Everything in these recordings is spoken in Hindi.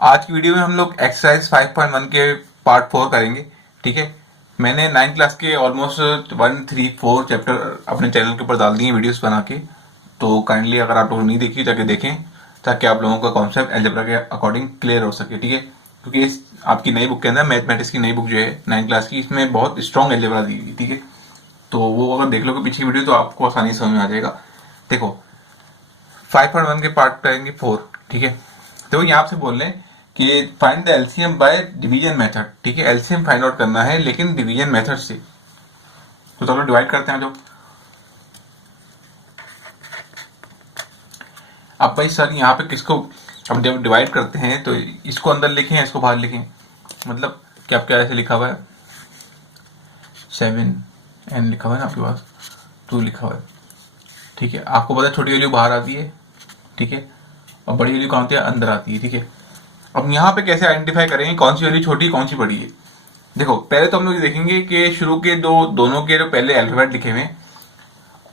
आज की वीडियो में हम लोग एक्सरसाइज 5.1 के पार्ट 4 करेंगे। ठीक है, मैंने 9th क्लास के ऑलमोस्ट 1, 3, 4 चैप्टर अपने चैनल के ऊपर डाल दिए वीडियोस बना के, तो काइंडली अगर आप लोग नहीं देखिए जाके देखें ताकि आप लोगों का कॉन्सेप्ट अलजेब्रा के अकॉर्डिंग क्लियर हो सके। ठीक है, क्योंकि इस आपकी नई बुक के अंदर मैथमेटिक्स की नई बुक जो है 9th क्लास की, इसमें बहुत स्ट्रॉन्ग अलजेब्रा दी गई। ठीक है, तो वो अगर देख लोगे पीछे वीडियो तो आपको आसानी समझ में आ जाएगा। देखो 5.1 के पार्ट करेंगे 4। ठीक है, तो यहाँ से बोल रहे कि find the LCM by division method. ठीक है, एलसीएम फाइंड आउट करना है लेकिन डिवीजन मेथड से। तो चलो डिवाइड करते हैं। जो अब भाई सर यहाँ पे किसको हम जब डिवाइड करते हैं तो इसको अंदर लिखें या इसको बाहर लिखें, मतलब क्या क्या ऐसे लिखा हुआ है 7n लिखा हुआ है ना आपके पास, 2 लिखा हुआ है। ठीक है, आपको पता है छोटी वैल्यू बाहर आती है। ठीक है, और बड़ी वैल्यू कहाँ आती है, अंदर आती है। ठीक है, अब यहाँ पे कैसे आइडेंटिफाई करेंगे कौन सी वैल्यू छोटी कौन सी बड़ी है। देखो पहले तो हम लोग देखेंगे कि शुरू के दोनों के जो पहले अल्फाबेट लिखे हुए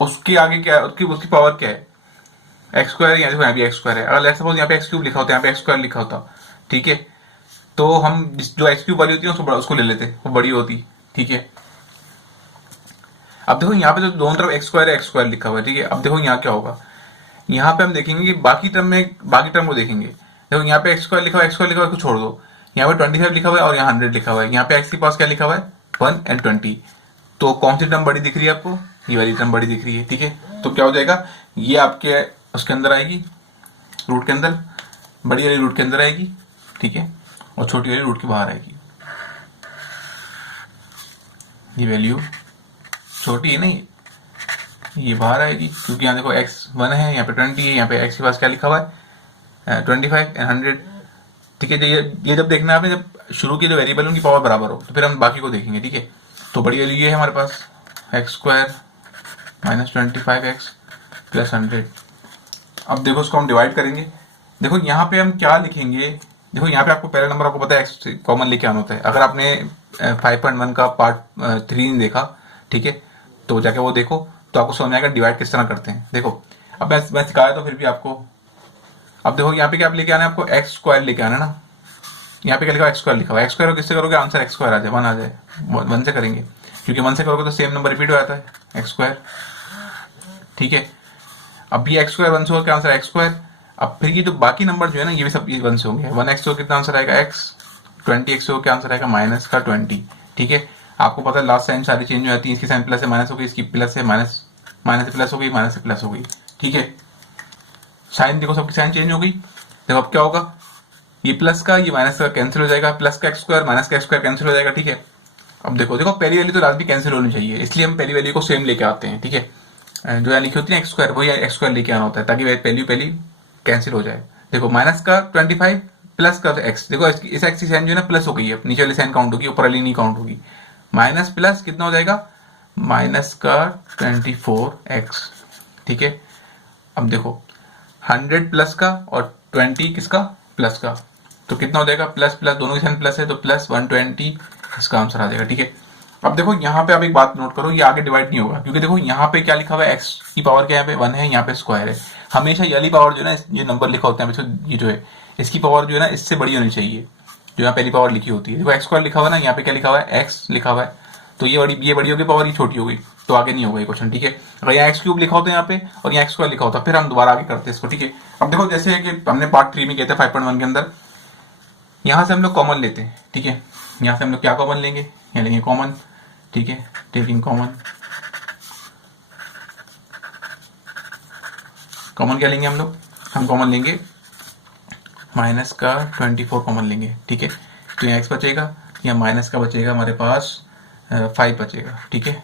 उसके आगे क्या, उसकी पावर क्या है, एक्स स्क्वायर। यहाँ देखो यहाँ भी एक्स स्क्वायर है। अगर लेट्स सपोज यहाँ पे एक्स क्यूब लिखा होता है, यहाँ पे एक्स स्क्वायर लिखा होता, ठीक है, तो हम जो एक्स क्यूब वाली होती है उसको ले लेते, वो बड़ी होती। ठीक है, अब देखो यहाँ पे तो दोनों तरफ एक्स स्क्वायर लिखा हुआ है। ठीक है, अब देखो यहाँ क्या होगा, यहाँ पे हम देखेंगे कि बाकी टर्म को देखेंगे। देखो यहाँ पे एक्स स्क्वायर लिखा हुआ है, इसको छोड़ दो। यहाँ पे 25 लिखा हुआ है और यहाँ 100 लिखा हुआ है। यहाँ पे एक्स के पास क्या लिखा हुआ है, 1 और 20। तो कौन सी टर्म बड़ी दिख रही है आपको, ये वाली टर्म बड़ी दिख रही है। ठीक है, तो क्या हो जाएगा, ये आपके उसके अंदर आएगी, रूट के अंदर, बड़ी वाली रूट के अंदर आएगी। ठीक है, और छोटी वाली रूट के बाहर आएगी। ये वैल्यू छोटी है नहीं, ये बाहर आएगी क्योंकि यहाँ देखो x1 है, यहाँ पे 20 है, यहाँ पे x के पास क्या लिखा हुआ है 25 और 100। ठीक है, ये जब देखना है आपने, जब शुरू की जो वेरिएबल उनकी पावर बराबर हो तो फिर हम बाकी को देखेंगे। ठीक है, तो बड़ी वैल्यू ये है हमारे पास x square minus 25x plus 100। अब देखो इसको हम डिवाइड करेंगे। देखो यहाँ पे हम क्या लिखेंगे, देखो यहाँ पे आपको पहला नंबर आपको पता है एक्स कॉमन लेके आना होता है। अगर आपने 5.1 का पार्ट 3 नहीं देखा, ठीक है, तो जाके वो देखो तो आपको समझ आएगा डिवाइड किस तरह करते हैं। देखो अब मैं सिखाया तो फिर भी आपको, अब देखो यहाँ पे क्या लेके आना है आपको, एक्स स्क्वायर लेके आना है ना। यहाँ पे क्या लिखा है, एक्स स्क्वायर लिखा हुआ है। एक्स स्क्वायर किससे करोगे, आंसर एक्स स्क्वायर आ जाए, 1 आ जाए, 1 से करेंगे क्योंकि 1 से करोगे तो सेम नंबर रिपीट हो जाता है, एक्स स्क्वायर। ठीक है, अब ये एक्स स्क्वायर 1 से होकर आंसर एक्स स्क्वायर। अब फिर ये जो बाकी नंबर जो है ना ये भी सब 1 से होंगे। 1x से कितना आंसर आएगा x, 20x से होकर आंसर आएगा माइनस का 20। ठीक है, आपको पता है लास्ट साइन सारी चेंज हो जाती है, इसकी साइन प्लस है माइनस हो गई, इसकी प्लस है माइनस, माइनस से प्लस हो गई, माइनस से प्लस हो गई। ठीक है, साइन देखो सबकी साइन चेंज हो गई। देखो अब क्या होगा, ये प्लस का ये माइनस का कैंसिल हो जाएगा, प्लस का एक्स स्क्वायर माइनस का एक्स स्क्वायर कैंसिल हो जाएगा। ठीक है, अब देखो पहली वैल्यू तो लास्ट भी कैंसिल होनी चाहिए, इसलिए हम पहली वैल्यू को सेम लेके आते हैं। ठीक है, जो यहाँ लिखी होती है एक्स स्क्वायर, वही एक्स स्क्वायर लेके आना होता है ताकि पहली कैंसिल हो जाए। देखो माइनस का 25 प्लस का एक्स, देखो इस एक्स की साइन जो है ना प्लस हो गई है, नीचे वाली साइन काउंट होगी, ऊपर वाली नहीं काउंट होगी। माइनस प्लस कितना हो जाएगा, माइनस का 24x। ठीक है, अब देखो 100 प्लस का और 20 किसका, प्लस का, तो कितना हो जाएगा, प्लस प्लस दोनों की साइन प्लस है तो प्लस 120 इसका आंसर आ जाएगा। ठीक है, अब देखो यहाँ पे आप एक बात नोट करो, ये आगे डिवाइड नहीं होगा क्योंकि देखो यहाँ पे क्या लिखा हुआ है, एक्स की पावर क्या है, यहाँ पे 1 है, यहाँ पे स्क्वायर है। हमेशा ये वाली पावर जो है ना, ये नंबर लिखा होता है ये जो है, इसकी पावर जो है ना इससे बड़ी होनी चाहिए, जो यहाँ पहली पावर लिखी होती है। देखो एक्स स्क्वायर लिखा हुआ है ना, यहाँ पे क्या लिखा हुआ है, एक्स लिखा हुआ है, तो ये बड़ी होगी पावर, ये छोटी होगी, तो आगे नहीं होगा ये क्वेश्चन। ठीक है, अगर यहाँ एक्स क्यूब लिखा होता है यहाँ पे और यहाँ एक्स स्क्वायर लिखा होता है, फिर हम दोबारा आगे करते हैं इसको। ठीक है, अब देखो जैसे है कि हमने पार्ट 3 में कहते हैं 5.1 के अंदर, यहाँ से हम लोग कॉमन लेते हैं। ठीक है, यहाँ से हम लोग क्या कॉमन लेंगे, यहाँ लेंगे कॉमन। ठीक है, टेकिंग कॉमन क्या लेंगे हम लोग, हम कॉमन लेंगे माइनस का 24 कॉमन लेंगे। ठीक है, तो यहाँ एक्स बचेगा, यहाँ माइनस का बचेगा हमारे पास 5 बचेगा। ठीक है,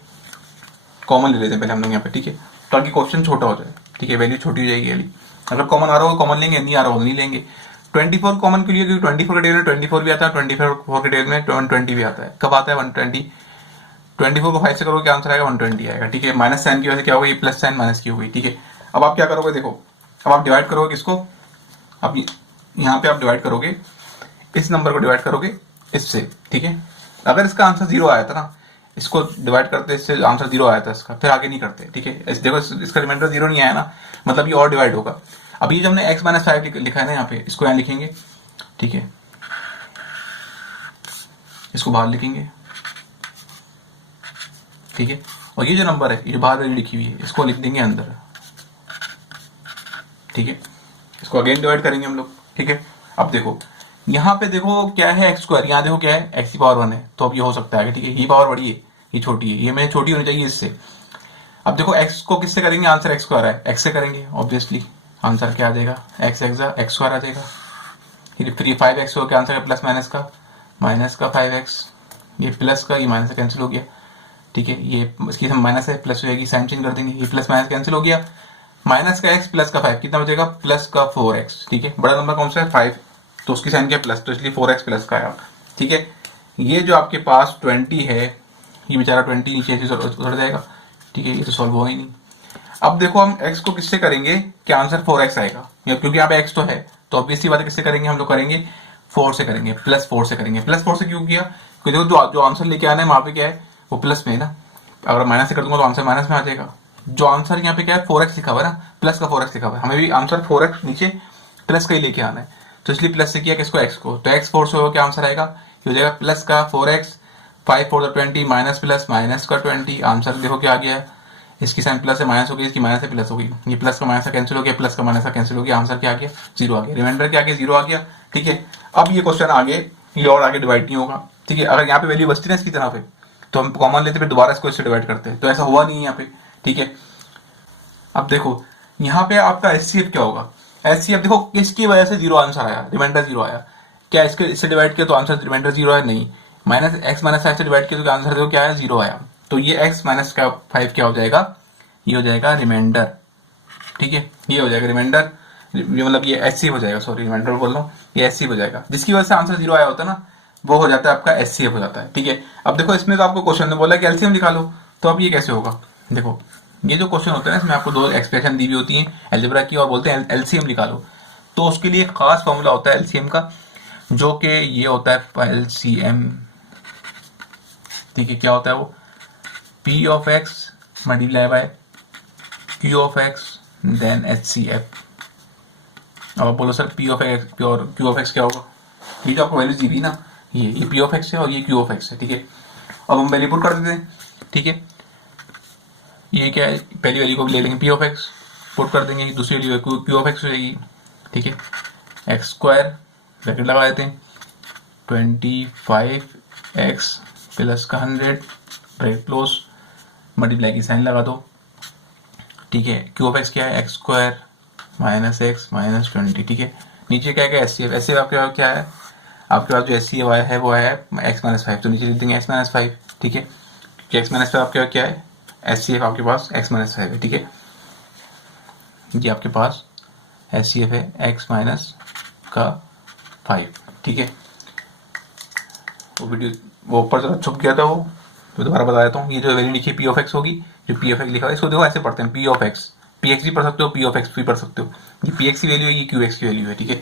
कॉमन ले लेते हैं पहले हम लोग यहाँ पे। ठीक है, ताकि क्वेश्चन छोटा हो जाए। ठीक है, वैल्यू छोटी हो जाएगी वाली, अगर कॉमन आ रहा होगा कॉमन लेंगे, नहीं आ रहा होगा नहीं लेंगे। 24 कॉमन के लिए, क्योंकि 24 के टेबल में 24 भी आता है, 24 के टेबल में 120 भी आता है। कब आता है 120, 24 को 5 से करोगे आंसर आएगा 120 आएगा। ठीक है, माइनस साइन की वजह से क्या होगा, ये प्लस साइन माइनस की हो गई। ठीक है, अब आप क्या करोगे, देखो अब आप डिवाइड करोगे किसको, अब यहाँ पे आप डिवाइड करोगे, इस नंबर को डिवाइड करोगे इससे। ठीक है, अगर इसका आंसर 0 आया था ना, इसको डिवाइड करते इससे आंसर 0 आया था इसका, फिर आगे नहीं करते। ठीक है, देखो इसका रिमाइंडर 0 नहीं आया ना, मतलब ये और डिवाइड होगा। अब ये जो हमने x माइनस 5 लिखा है ना यहाँ पे, इसको यहाँ लिखेंगे ठीक है, इसको बाहर लिखेंगे, ठीक है, और ये जो नंबर है, ये जो बाहर वैल्यू लिखी हुई है, इसको लिख देंगे अंदर, ठीक है, इसको अगेन डिवाइड करेंगे हम लोग, ठीक है। अब देखो यहाँ पे देखो क्या है एक्स स्क्वायर, यहाँ देखो क्या है एक्स की पावर 1 है, तो अब ये हो सकता है, ठीक है, ये पावर बड़ी है, ये छोटी है, ये मेरे छोटी होनी चाहिए इससे। अब देखो एक्स को किससे करेंगे, आंसर एक्स स्क्वायर है, एक्स से करेंगे, ऑब्वियसली आंसर क्या आ जाएगा, एक्स एक्स स्क्वायर आ जाएगा। फिर ये 5x हो गया, आंसर है प्लस माइनस का 5x, ये प्लस का ये माइनस कैंसिल हो गया, ठीक है, ये इसकी माइनस है प्लस हो जाएगी, साइन चेंज कर देंगे, ये प्लस माइनस कैंसिल हो गया, माइनस का x प्लस का 5 कितना बचेगा, प्लस का 4x, ठीक है, बड़ा नंबर कौन सा है 5, तो उसकी साइन क्या प्लस, तो इसलिए 4x प्लस का आया, ठीक है। ये जो आपके पास 20 है, ये बेचारा 20 नीचे उतर जाएगा, ठीक है, ये तो सॉल्व हो ही नहीं। अब देखो हम x को किससे करेंगे कि आंसर 4x आएगा, क्योंकि यहाँ पे x तो है, तो ऑब्वियसली बात है किससे करेंगे, हम लोग करेंगे 4 से करेंगे, प्लस 4 से करेंगे। प्लस 4 से क्यों किया, क्योंकि देखो जो आंसर लेके आना है वहां पे क्या है, वो प्लस में है ना, अगर माइनस से कर दूंगा तो आंसर माइनस में आ जाएगा। जो आंसर यहाँ पे क्या है 4x लिखा हुआ है ना, प्लस का 4x लिखा हुआ है, हमें भी आंसर 4x नीचे प्लस का ही लेके आना है, तो इसलिए प्लस से किया किसको, x को, तो x 4 से हो क्या आंसर आएगा, ये हो जाएगा प्लस का 4x, 5 4 20 माइनस प्लस माइनस का 20, आंसर देखो क्या आ गया है, इसकी साइन प्लस से माइनस हो गई, इसकी माइनस से प्लस हो गई, ये प्लस का माइनस कैंसिल हो गया, प्लस का माइनस कैंसिल हो गया, आंसर क्या आ गया 0 आ गया, रिमाइंडर क्या आ गया 0 आ गया, ठीक है। अब ये क्वेश्चन आगे ये और आगे डिवाइड नहीं होगा, ठीक है, अगर यहाँ पे वैल्यू बचती ना इसकी तरह पे तो हम कॉमन लेते फिर दोबारा इसको इससे डिवाइड करते हैं, तो ऐसा हुआ नहीं है यहाँ पे, ठीक है। अब देखो यहाँ पे आपका एचसीएफ क्या होगा, एचसीएफ देखो किसकी वजह से 0 आंसर आया, रिमाइंडर 0 आया, क्या इससे डिवाइड किया तो आंसर रिमाइंडर 0 आया, नहीं, माइनस एक्स माइनस 5 से डिवाइड किया तो आंसर देखो क्या आया 0 आया, तो ये एक्स माइनस का 5 क्या हो जाएगा, ये हो जाएगा रिमाइंडर, ठीक है, ये हो जाएगा रिमाइंडर, ये मतलब ये एचसीएफ हो जाएगा, सॉरी रिमाइंडर बोल रहा हूँ, ये एचसीएफ हो जाएगा, जिसकी वजह से आंसर 0 आया होता है ना, वो हो जाता है आपका एचसीएफ हो जाता है, ठीक है। अब देखो इसमें तो आपको क्वेश्चन ने बोला कि एलसीएम निकालो, तो अब ये कैसे होगा, देखो ये जो क्वेश्चन होता है ना इसमें आपको दो एक्सप्रेशन दी हुई होती है अलजेब्रा की, और बोलते हैं एलसीएम निकालो, तो उसके लिए खास फॉर्मूला होता है एलसीएम का, जो कि ये होता है एलसीएम, ठीक है, क्या होता है वो, P of X multiply by Q of X then HCF. अब आप बोलो सर पी ऑफ एक्स और क्यू ऑफ एक्स क्या होगा, ये जो आपको वैल्यू दी हुई ना, ये पी ऑफ एक्स है और ये क्यू ऑफ एक्स है, ठीक है। अब हम वैल्यू पुट कर देते हैं, ठीक है, ये क्या है, पहली वैल्यू को ले लेंगे पी ऑफ एक्स, पुट कर देंगे, दूसरी वैल्यू क्यू ऑफ एक्स हो जाएगी, ठीक है, एक्स स्क्वायर ब्रैकेट लगा देते हैं, 25x प्लस का 100 ब्रैकेट क्लोज, मल्टीप्लाई की साइन लगा दो, ठीक है, क्यू ऑफ एक्स क्या है X square minus X minus 20, ठीक है, नीचे क्या है S C F, S C F आपके पास क्या है, आपके पास जो एस सी एफ आया है वो है एक्स माइनस 5, तो नीचे लिख देंगे एक्स माइनस 5, ठीक है, एक्स माइनस 5 आपके पास क्या है, एस सी एफ आपके पास एक्स माइनस 5 है, ठीक है, ये आपके पास एस सी एफ है एक्स माइनस का 5, ठीक है। वो वीडियो वो ऊपर जरा छुप गया था, वो मैं दोबारा बता देता हूँ, ये जो वैल्यू लिखी है पी ऑफ एक्स होगी, जो पी ऑफ एक्स लिखा है इसको देखो ऐसे पढ़ते हैं, P of X, P X भी पढ़ सकते हो, पी ऑफ एक्स भी पढ़ सकते हो, ये पी एक्स की वैल्यू है, ये क्यू एक्स की वैल्यू है, ठीक है,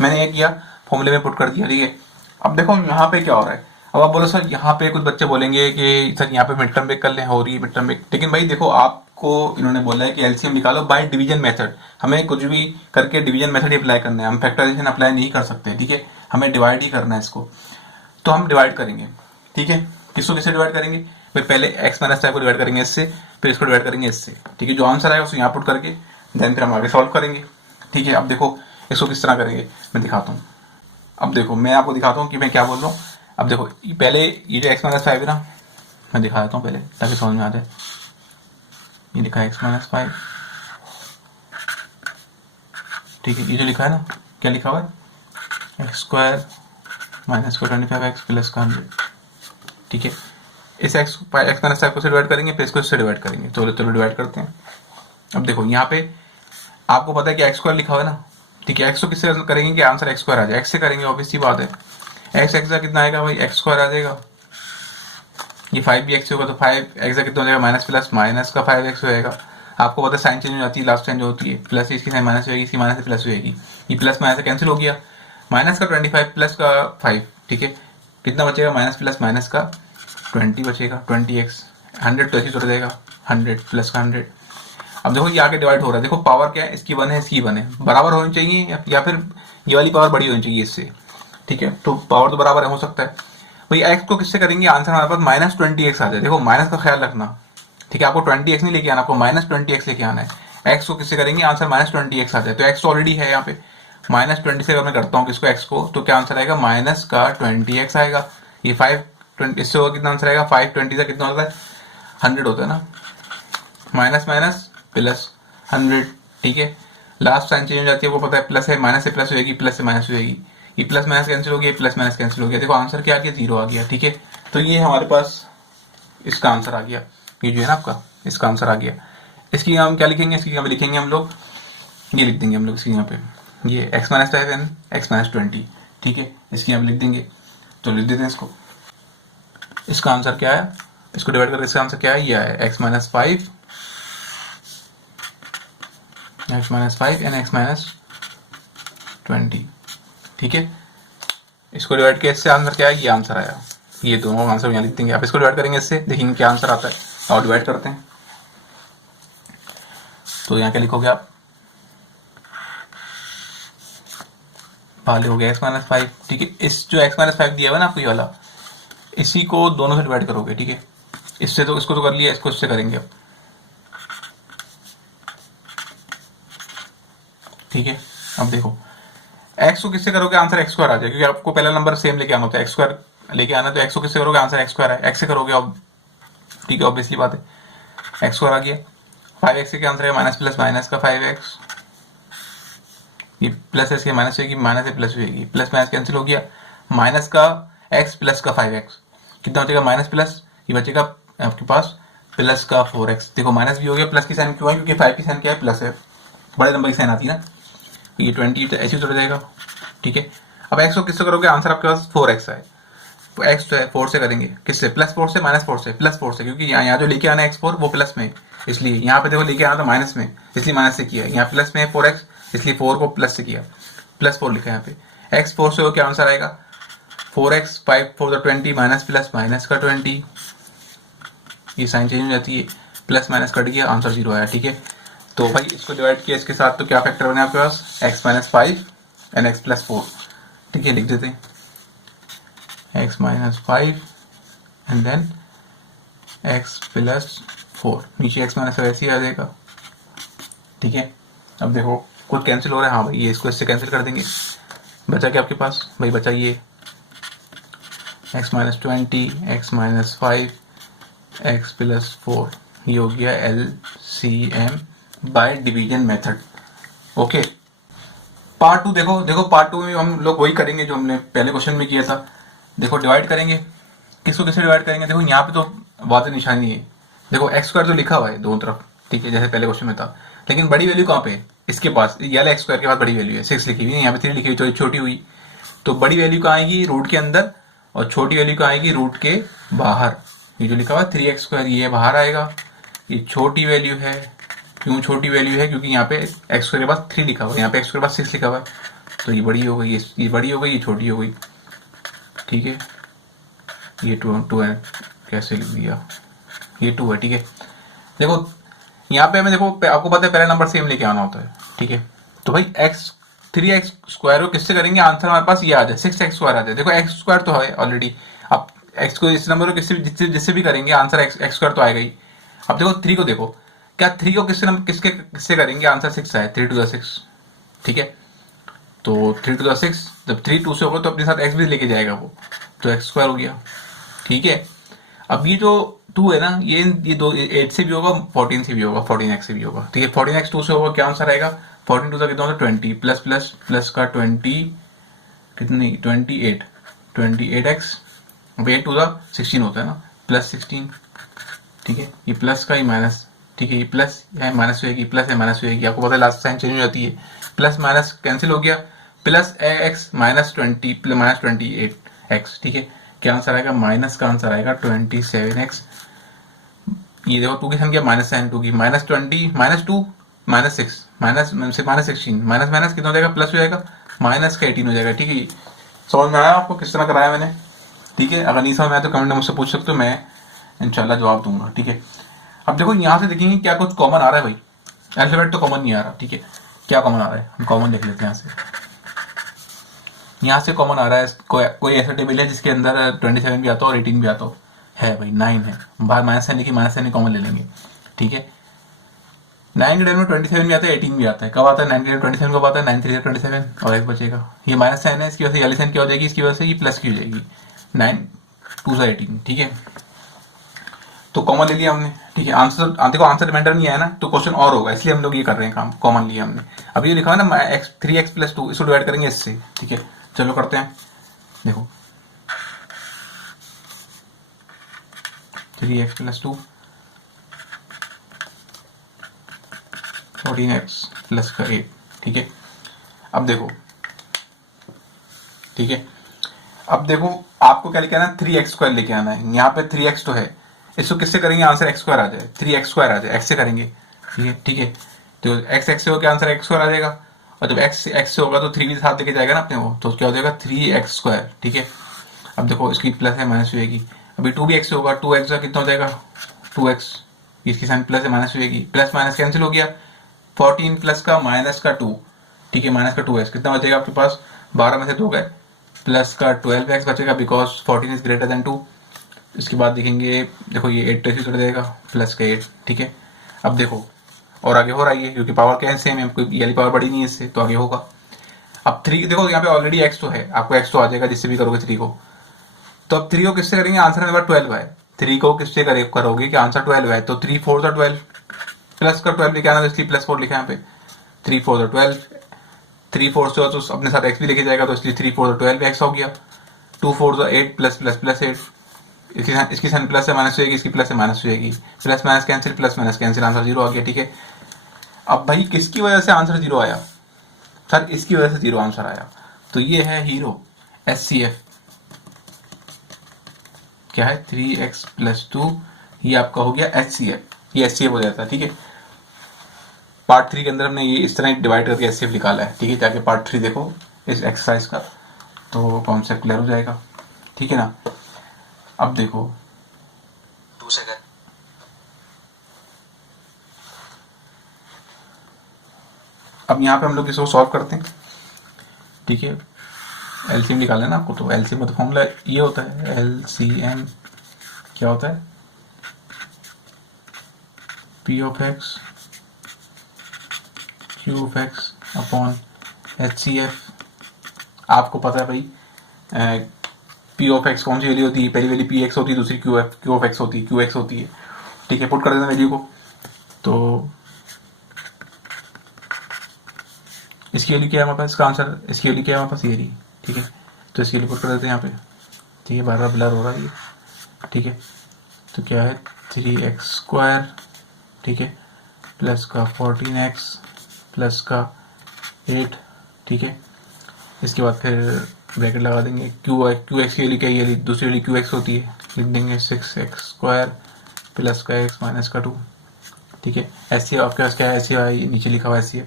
मैंने ये किया फॉर्मूले में पुट कर दिया, ठीक है। अब देखो यहाँ पे क्या हो रहा है, अब आप बोलो सर यहाँ पे कुछ बच्चे बोलेंगे कि सर यहाँ पे मिड टर्म ब्रेक कर लें, हो रही है मिड टर्म ब्रेक, लेकिन भाई देखो आपको इन्होंने बोला है कि एलसीएम निकालो बाय डिवीजन मेथड, हमें कुछ भी करके डिवीजन मेथड ही अप्लाई करना है, हम फैक्टराइजेशन अप्लाई नहीं कर सकते, ठीक है, हमें डिवाइड ही करना है इसको, तो हम डिवाइड करेंगे, ठीक है, किसको किससे डिवाइड करेंगे, फिर पहले एक्स माइनस 5 को डिवाइड करेंगे इससे, फिर इसको डिवाइड करेंगे इससे, ठीक है, जो आंसर आएगा उसको यहाँ पुट करके देन फिर हम आगे सॉल्व करेंगे, ठीक है। अब देखो इसको किस तरह करेंगे मैं दिखाता हूँ, अब देखो मैं आपको दिखाता हूँ कि मैं क्या बोल रहा हूँ। अब देखो पहले ये जो एक्स माइनस 5 है ना, मैं दिखा देता हूँ पहले ताकि समझ में आ जाए, ये लिखा है एक्स माइनस 5, ठीक है, ये जो लिखा है ना क्या लिखा हुआ है एक्स स्क्वायर माइनस का 25x प्लस का 100, ठीक है, इस एक्स माइनस 5 को से डिवाइड करेंगे, फिर इसको इससे डिवाइड करेंगे, तो चलो डिवाइड करते हैं। अब देखो यहाँ पे आपको पता है कि एक्स स्क्वायर लिखा हुआ है ना, ठीक है, एक्स को किससे करेंगे कि आंसर एक्स स्क्वायर आ जाए, एक्स से करेंगे ऑब्वियस सी बात है, एक्स एक्स का कितना आएगा भाई एक्स स्क्वायर आ जाएगा, ये 5 भी एक्स होगा तो 5 एक्स का कितना हो जाएगा माइनस प्लस माइनस का 5x हो जाएगा, आपको पता है साइन चेंज हो जाती है, लास्ट टाइम जो होती है प्लस इसकी साइन माइनस होगी, इसकी माइनस से प्लस होगी, ये प्लस माइनस कैंसिल हो गया, माइनस का 25 प्लस का 5, ठीक है, कितना बचेगा माइनस प्लस माइनस का 20 बचेगा, 20x 100 तो ऐसे ही जाएगा 100 प्लस का 100। अब देखो ये आगे डिवाइड हो रहा है, देखो पावर क्या है इसकी 1 है इसकी 1 है, बराबर होनी चाहिए या फिर ये वाली पावर बड़ी होनी चाहिए इससे, ठीक है, तो पावर तो बराबर हो सकता है भाई। एक्स को किससे करेंगे, आंसर हमारे पास -20x आ जाए। देखो माइनस का ख्याल रखना, ठीक है, आपको 20x नहीं लेके आना, आपको -20x लेके आना है। एक्स को किससे करेंगे, आंसर -20x आ जाए। तो एक्स तो ऑलरेडी है यहाँ पे, -20 से अगर मैं करता हूँ किसको, एक्स को, तो क्या आंसर आएगा, माइनस का 20x आएगा। ये 5 इससे होगा कितना आंसर आएगा, 520 से कितना होता है, 100 होता है ना, माइनस माइनस प्लस 100, ठीक है। लास्ट साइन चेंज हो जाती है, वो पता है, प्लस है माइनस से प्लस होगी, प्लस से माइनस होगी, ये प्लस माइनस कैंसिल हो गया, प्लस माइनस कैंसिल हो गया। देखो आंसर क्या आ गया, 0 आ गया, ठीक है। तो ये हमारे पास इसका आंसर आ गया, ये जो है ना आपका, इसका आंसर आ गया। इसकी हम क्या लिखेंगे, इसकी हम लिखेंगे हम लोग, ये लिख देंगे हम लोग इसकी यहाँ पे, ये x-5 एंड x-20, ठीक है, इसकी हम लिख देंगे। तो लिख देते हैं इसको, इसका आंसर क्या है, इसको डिवाइड करके इसका आंसर क्या है, ये है x-5 एंड x-20, ठीक है। इसको डिवाइड किया, इससे आंसर क्या है, ये आंसर आया। ये दोनों आंसर यहाँ लिख देंगे। आप इसको डिवाइड करेंगे इससे, देखेंगे क्या आंसर आता है, और डिवाइड करते हैं। तो यहाँ क्या लिखोगे आप, पहले हो गया x-5, ठीक है। इस जो x-5 दिया हुआ ना आपको, ये वाला, इसी को दोनों से डिवाइड करोगे, ठीक है। इससे तो इसको तो कर लिया, इसको इससे करेंगे अब, ठीक है। अब देखो x को किससे करोगे, आंसर x स्क्वायर आ जाएगा, क्योंकि आपको पहला नंबर सेम लेके आना होता है, x स्क्वायर लेके आना। तो x को किससे करोगे, आंसर x स्क्वायर है, x से करोगे अब, ठीक है, ऑब्वियसली बात है, x स्क्वायर आ गया। 5x के आंसर है माइनस प्लस माइनस का 5x, ये प्लस है, इसके माइनस होगी, माइनस से प्लस होगी, प्लस माइनस कैंसिल हो गया, माइनस का x प्लस का 5x कितना बचेगा, माइनस प्लस, ये बचेगा आपके पास प्लस का 4x। देखो माइनस भी हो गया, प्लस की साइन क्यों है, क्योंकि 5 की साइन क्या है, प्लस है, बड़े नंबर की साइन आती है ना, ये 20 ऐसे चल जाएगा, ठीक है। अब x को किससे करोगे, आंसर आपके पास 4x है, तो x जो है 4 से करेंगे, किससे, +4 से, -4 से, +4 से, क्योंकि यहाँ जो लेके आना है x4 वो प्लस में, इसलिए यहाँ पे देखो लेके आना था माइनस में, इसलिए माइनस से किया, यहाँ प्लस में 4x, इसलिए 4 को प्लस से किया, +4 लिखा है यहाँ पे। x 4 से हो क्या आंसर आएगा, 4x, 5 4 20, माइनस प्लस माइनस का 20, ये साइन चेंज हो जाती है, प्लस माइनस कट गया, आंसर 0 आया, ठीक है। तो भाई इसको डिवाइड किया इसके साथ, तो क्या फैक्टर बने आपके पास, x-5 एंड x+4, ठीक है, लिख देते हैं x-5 एंड देन x+4, नीचे x- वैसे ही आ जाएगा, ठीक है। अब देखो कुछ कैंसिल हो रहा है, हाँ भाई ये इसको इससे कैंसिल कर देंगे, बचा क्या आपके पास भाई, बचा ये x-20, x-5, x+4, ये हो गया LCM by division method, okay. Part 2 देखो पार्ट 2 में हम लोग वही करेंगे जो हमने पहले क्वेश्चन में किया था। देखो डिवाइड करेंगे, किसको किससे डिवाइड करेंगे, देखो यहाँ पे तो वाज़ेह निशानी है, देखो x स्क्वायर तो लिखा हुआ है दोनों तरफ, ठीक है, जैसे पहले क्वेश्चन में था, लेकिन बड़ी वैल्यू कहाँ पे है, इसके पास, ये वाला x स्क्वायर के पास बड़ी वैल्यू है 6 लिखी हुई है, यहाँ पे 3 लिखी हुई, छोटी हुई, तो बड़ी वैल्यू कहाँ आएगी, रूट के अंदर, और छोटी वैल्यू कहाँ आएगी, रूट के बाहर। ये जो लिखा हुआ 3x², ये बाहर आएगा, ये छोटी वैल्यू है, क्यों छोटी वैल्यू है, क्योंकि यहाँ पे x² के पास 3 लिखा हुआ है, यहाँ पे x² के पास 6 लिखा हुआ है, तो ये बड़ी हो गई, ये बड़ी हो गई, ये छोटी हो गई, ठीक है। ये 2 है, कैसे लिख दिया, ये 2 है, ठीक है। देखो यहाँ पे हमें, देखो आपको पता है पहला नंबर सेम लेके आना होता है, ठीक है। तो भाई 3x² को किससे करेंगे, आंसर हमारे पास ये आ जाए, 6x² आ जाए। देखो x² तो है ऑलरेडी, अब x को इस नंबर को जिससे भी करेंगे आंसर x² तो आएगा ही। अब देखो 3 को, देखो क्या 3 को किससे करेंगे, आंसर 6 है, 3 to the 6, ठीक है। तो 3 to the 6, जब 3 2 से होगा तो अपने साथ x भी लेके जाएगा वो, तो x² हो गया, ठीक है। अब ये जो 2 है ना, ये 8 से भी होगा, 14 से भी होगा, 14x से भी होगा, ठीक है। 14x 2 से होगा, क्या आंसर आएगा, 14 2 कितना होता है 20, प्लस प्लस प्लस का 20 कितनी 28x, अब 8 to the 16 होता है ना, प्लस 16, ठीक है। ये प्लस का ही माइनस, ठीक है, ये प्लस है माइनस होगी, प्लस है माइनस होगी, आपको पता है लास्ट साइन चेंज हो जाती है, प्लस माइनस कैंसिल हो गया, प्लस x -28x, ठीक है। क्या आंसर आएगा, माइनस का आंसर आएगा 27x। ये देखो 2 की संख्या माइनस साइन 2 की, -20 -2 -6 -16, माइनस माइनस कितना हो जाएगा, प्लस हो जाएगा, माइनस का 18 हो जाएगा, ठीक है। समझ में आया आपको किस तरह कराया मैंने, ठीक है। अगर नहीं समझ में आया तो कमेंट में मुझसे पूछ सकते हो, मैं इंशाल्लाह जवाब दूंगा, ठीक है। अब देखो यहाँ से देखेंगे क्या कुछ कॉमन आ रहा है भाई, अल्फाबेट तो कॉमन नहीं आ रहा, ठीक है। क्या कॉमन आ रहा है, हम कॉमन देख लेते हैं यहाँ से। यहाँ से कॉमन आ रहा है, कोई ऐसा टेबल है जिसके अंदर 27 भी आता हो और 18 भी आता हो, है भाई 9 है, बाहर माइनस साइन लिखी, माइनस साइन कॉमन ले लेंगे, ठीक है। 9 के टाइम में 27 भी आता है, 18 भी आता है, कब आता है 9 के टाइम 27 कब आता है, 9 3 27 और एक बचेगा, ये माइनस साइन है, इसकी वजह से वाली साइन क्या हो जाएगी, इसकी वजह से ये प्लस की हो जाएगी, 9 2 18, ठीक है। तो कॉमन ले लिया हमने, ठीक है। आंसर देखो, आंसर रिमाइंडर नहीं आया ना तो क्वेश्चन और होगा, इसलिए हम लोग ये कर रहे हैं काम, कॉमन लिया हमने। अब ये लिखा है ना x 3x + 2, इसको डिवाइड करेंगे इससे, ठीक है। चलो करते हैं, देखो 3x + 2 14x + 8, ठीक है। अब देखो, ठीक है, अब देखो आपको क्या लेके आना है, 3x² लेके आना है। यहाँ पे 3x तो है, इसको किससे करेंगे आंसर x² आ जाए, 3x² आ जाए, x से करेंगे, ठीक है, ठीक है। तो x से हो गया आंसर x² आ जाएगा, और जब x से होगा तो 3 भी साथ लेके जाएगा ना अपने को, तो क्या हो जाएगा 3x², ठीक है। अब देखो इसकी प्लस है माइनस होगी, अभी 2 भी x से होगा, 2x का कितना हो जाएगा 2x, इसकी साइन प्लस है माइनस होगी, प्लस माइनस कैंसिल हो गया, 14 प्लस का माइनस का 2, ठीक है, माइनस का 2x, कितना बचेगा आपके पास, 12 में से 2 गए, प्लस का 12x बचेगा, बिकॉज 14 इज ग्रेटर देन 2। इसके बाद देखेंगे, देखो ये 8 तो कर देगा, प्लस का 8, ठीक है। अब देखो और आगे हो रहा है, क्योंकि पावर क्या है सेम है, कोई वाली पावर बड़ी नहीं है इससे, तो आगे होगा। अब 3 देखो यहाँ पे ऑलरेडी x तो है, आपको x तो आ जाएगा जिससे भी करोगे 3 को। तो अब 3 को किससे करेंगे, आंसर मेरे पास 12 है, 3 को किससे करोगे कि आंसर 12 है, तो 3 4 12, प्लस का 12 लिखा है, इसलिए प्लस 4 लिखा है यहाँ पे, 3 4 12, 3 4 से तो अपने साथ x भी लेके जाएगा, तो इसलिए 3 4 12 x हो गया, 2 4 8 प्लस प्लस प्लस 8, इसकी साइन प्लस से माइनस होगी, इसकी प्लस से माइनस होगी, plus minus cancel, plus minus cancel, answer 0 आ गया, ठीक है। अब भाई किसकी वजह से आंसर 0 आया, सर इसकी वजह से 0 आंसर आया, तो ये है हीरो HCF, क्या है 3x + 2, ये आपका हो गया HCF, ये HCF हो जाता है, ठीक है। पार्ट 3 के अंदर हमने ये इस तरह डिवाइड करके HCF निकाला है, ठीक है, जाके पार्ट 3 देखो इस एक्सरसाइज का, तो कॉन्सेप्ट क्लियर हो जाएगा, ठीक है ना। अब देखो 2 सेकंड, अब यहाँ पे हम लोग इसको सॉल्व करते हैं, ठीक है। एलसीएम निकालना है ना आपको, तो एलसीएम में तो फॉर्मूला ये होता है, एलसीएम क्या होता है, P of x Q of x upon HCF। आपको पता है भाई P of x कौन सी वैल्यू होती है, पहली वैल्यू Px होती है, दूसरी Q of x होती है, Qx होती है, ठीक है। पुट कर देना वैल्यू को, तो इसकी वैल्यू क्या है हमारे पास, इसका आंसर, इसकी वैल्यू क्या है हमारे पास, ये रही, ठीक है। तो इसकी वैल्यू पुट कर देते हैं यहाँ पे, ठीक है, बार बार ब्लर हो रहा है ये, ठीक है। तो क्या है 3x², ठीक है, प्लस का 14x प्लस का 8, ठीक है। इसके बाद फिर ब्रैकेट लगा देंगे, QX की वैल्यू क्या है, दूसरी वैल्यू QX होती है, लिख देंगे 6x² प्लस का x माइनस का 2, ठीक है। HCF आपके पास क्या है, HCF नीचे लिखा हुआ है HCF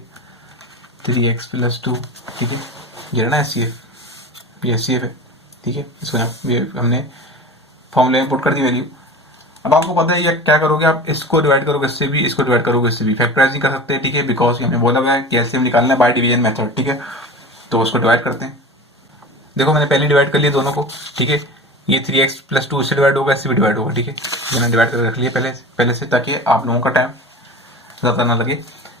3x + 2, ठीक है, ये है ना HCF, ये HCF है, ठीक है। इसको हमने फॉर्मूले में पुट कर दी वैल्यू। अब आपको पता है ये क्या करोगे, आप इसको डिवाइड करोगे इससे भी, इसको डिवाइड करोगे इससे भी, फैक्टराइजिंग कर सकते हैं, ठीक है, बिकॉज हमने बोला हुआ है कि एलसीएम निकालना है बाय डिवीजन मेथड, ठीक है। तो उसको डिवाइड करते हैं, देखो मैंने पहले डिवाइड कर लिया दोनों को, ठीक है। ये 3x + 2 इससे डिवाइड होगा, इससे भी डिवाइड होगा, ठीक है। मैंने डिवाइड करके रख लिया पहले से, ताकि आप लोगों का टाइम ज़्यादा ना लगे,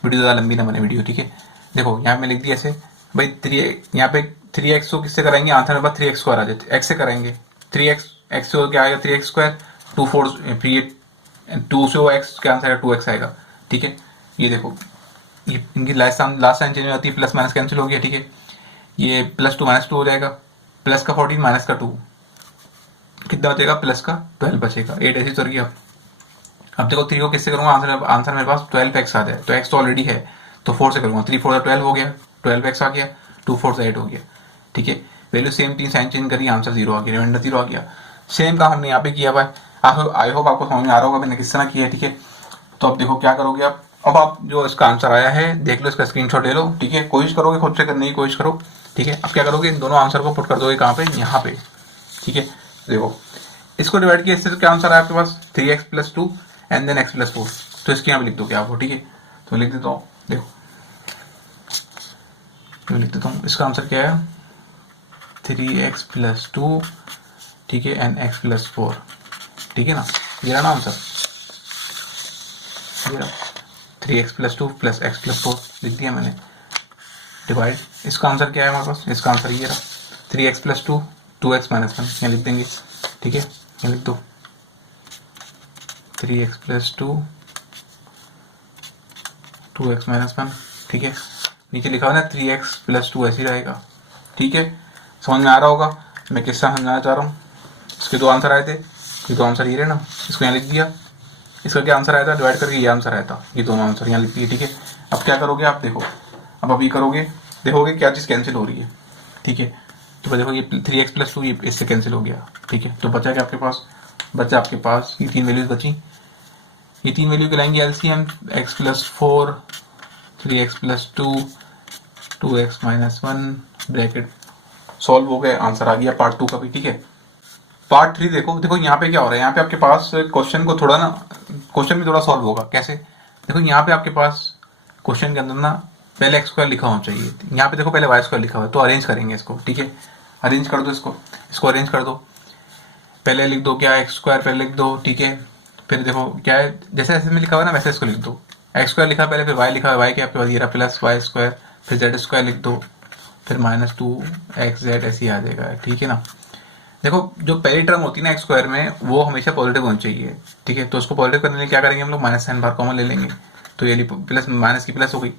वीडियो ज़्यादा लंबी ना बने वीडियो, ठीक है। देखो यहाँ मैं लिख दिया ऐसे भाई, 3 यहाँ पे 3x को किससे कराएंगे, आंसर मेरे पास 3x² आ जाए, x से कराएंगे, 3x x से क्या आएगा 3x², 2 4 फिर 2 से वो x क्या आंसर आएगा 2x आएगा, ठीक है। ये देखो ये इनकी लास्ट साइन चेंज हो जाती है, प्लस माइनस कैंसिल हो गया, ठीक है। ये +2 -2 हो जाएगा, प्लस का 14 माइनस का 2, कितना बचेगा, प्लस का 12 बचेगा, 8 ऐसे उतर गया। अब देखो 3 को किससे करूंगा, आंसर मेरे पास 12x आ जाए, तो x तो ऑलरेडी है, तो 4 से करूंगा, 3 4 12 हो गया, 12x आ गया, 2 4 8 हो गया, ठीक है। वैल्यू सेम 3 साइन चेंज करी, आंसर 0 आ गया, रिमाइंडर 0 आ गया। सेम काम हमने यहाँ पे किया हुआ है, आई होप आपको समझ में आ रहा होगा मैंने किस तरह किया है, ठीक है। तो अब देखो क्या करोगे आप, अब आप जो इसका आंसर आया है देख लो, इसका स्क्रीनशॉट ले लो, ठीक है। कोशिश करोगे खुद से करने की कोशिश करो, ठीक है। अब क्या करोगे, इन दोनों आंसर को पुट कर दोगे कहाँ पे, यहाँ पे, ठीक है। देखो इसको डिवाइड किया, इससे तो क्या आंसर आया आपके पास 3x + 2 एंड देन x + 4, तो इसके यहाँ लिख दो क्या आपको, ठीक है। तो लिख देता हूँ, देखो तो लिख देता हूँ, इसका आंसर क्या है 3x प्लस 2, ठीक है, एंड x प्लस 4, ठीक है ना, ये रहा ना आंसर, ये रहा 3x plus 2 plus x plus 4 लिख दिया मैंने, डिवाइड, इसका आंसर क्या है हमारे पास, इसका आंसर ये रहा 3x प्लस 2, 2x माइनस 1, यहाँ लिख देंगे, ठीक है, यहाँ लिख दो 3x प्लस 2, 2x माइनस 1, ठीक है, नीचे लिखा हुआ ना 3x प्लस 2 ऐसे ही रहेगा, ठीक है, समझ में आ रहा होगा मैं किस तरह समझाना चाह रहा हूँ। इसके दो आंसर आए थे, ये दो आंसर ये रहे ना, इसको यहाँ लिख दिया, इसका क्या आंसर आया था, डिवाइड करके ये आंसर आया था, ये दोनों आंसर यहाँ लिख दिए, ठीक है। अब क्या करोगे आप, देखो अब अभी करोगे, देखोगे क्या चीज़ कैंसिल हो रही है, ठीक है, तो देखो ये 3x प्लस 2 ये इससे कैंसिल हो गया, ठीक है, तो बचा क्या आपके पास, बचा आपके पास ये तीन वैल्यूज बची, ये तीन वैल्यू के लाएंगे LCM, x plus 4, 3x plus 2, 2x minus 1, bracket, solve हो गए, आंसर आ गया पार्ट 2 का भी, ठीक है। पार्ट 3 देखो, देखो यहाँ पे क्या हो रहा है, यहाँ पे आपके पास क्वेश्चन को थोड़ा ना, क्वेश्चन भी थोड़ा सॉल्व होगा, कैसे, देखो यहाँ पे आपके पास क्वेश्चन के अंदर ना पहले x स्क्वायर लिखा होना चाहिए, यहाँ पे देखो पहले y स्क्वायर लिखा हुआ है, तो अरेंज करेंगे इसको, ठीक है, अरेंज कर दो इसको अरेंज कर दो, पहले लिख दो क्या x स्क्वायर पहले लिख दो, ठीक है, फिर देखो क्या है, जैसे ऐसे में लिखा हुआ है ना वैसे इसको लिख दो, x स्क्वायर लिखा पहले, फिर y लिखा है, y के आपके पास ये रहा प्लस y स्क्वायर, फिर z स्क्वायर लिख दो, फिर माइनस 2xz ऐसे ही आ जाएगा, ठीक है ना। देखो जो पहली टर्म होती है ना x स्क्वायर में वो हमेशा पॉजिटिव होनी चाहिए, ठीक है, तो उसको पॉजिटिव करने के लिए क्या करेंगे हम लोग, माइनस साइन बाहर कॉमन ले लेंगे, तो ये प्लस माइनस की प्लस हो गई,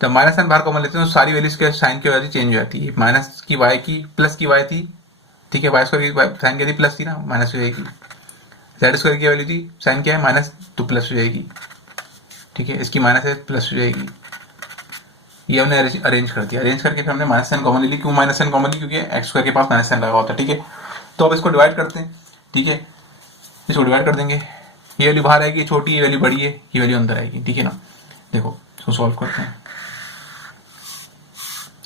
जब माइनस साइन बाहर कॉमन लेते हैं तो सारी वैल्यूज के साइन की वजह से चेंज हो जाती है, माइनस की y की प्लस की y थी, ठीक है, y स्क्वायर की साइन क्या थी, प्लस थी ना, माइनस हो जाएगी, z स्क्वायर की वैल्यू थी साइन क्या है माइनस, तो प्लस हो जाएगी, ठीक है, इसकी माइनस है प्लस हो जाएगी, ये हमने अरेंज कर दिया, अरेंज करके फिर हमने माइनस साइन कॉमन ले ली, क्यों माइनस साइन कॉमन ली, क्योंकि x स्क्वायर के पास माइनस साइन लगा होता है, ठीक है। तो अब इसको डिवाइड करते हैं, ठीक है, इसको डिवाइड कर देंगे, ये वैल्यू बाहर आएगी, छोटी ये वैल्यू बड़ी है, ये वैल्यू अंदर आएगी, ठीक है ना। देखो इसको सॉल्व करते हैं,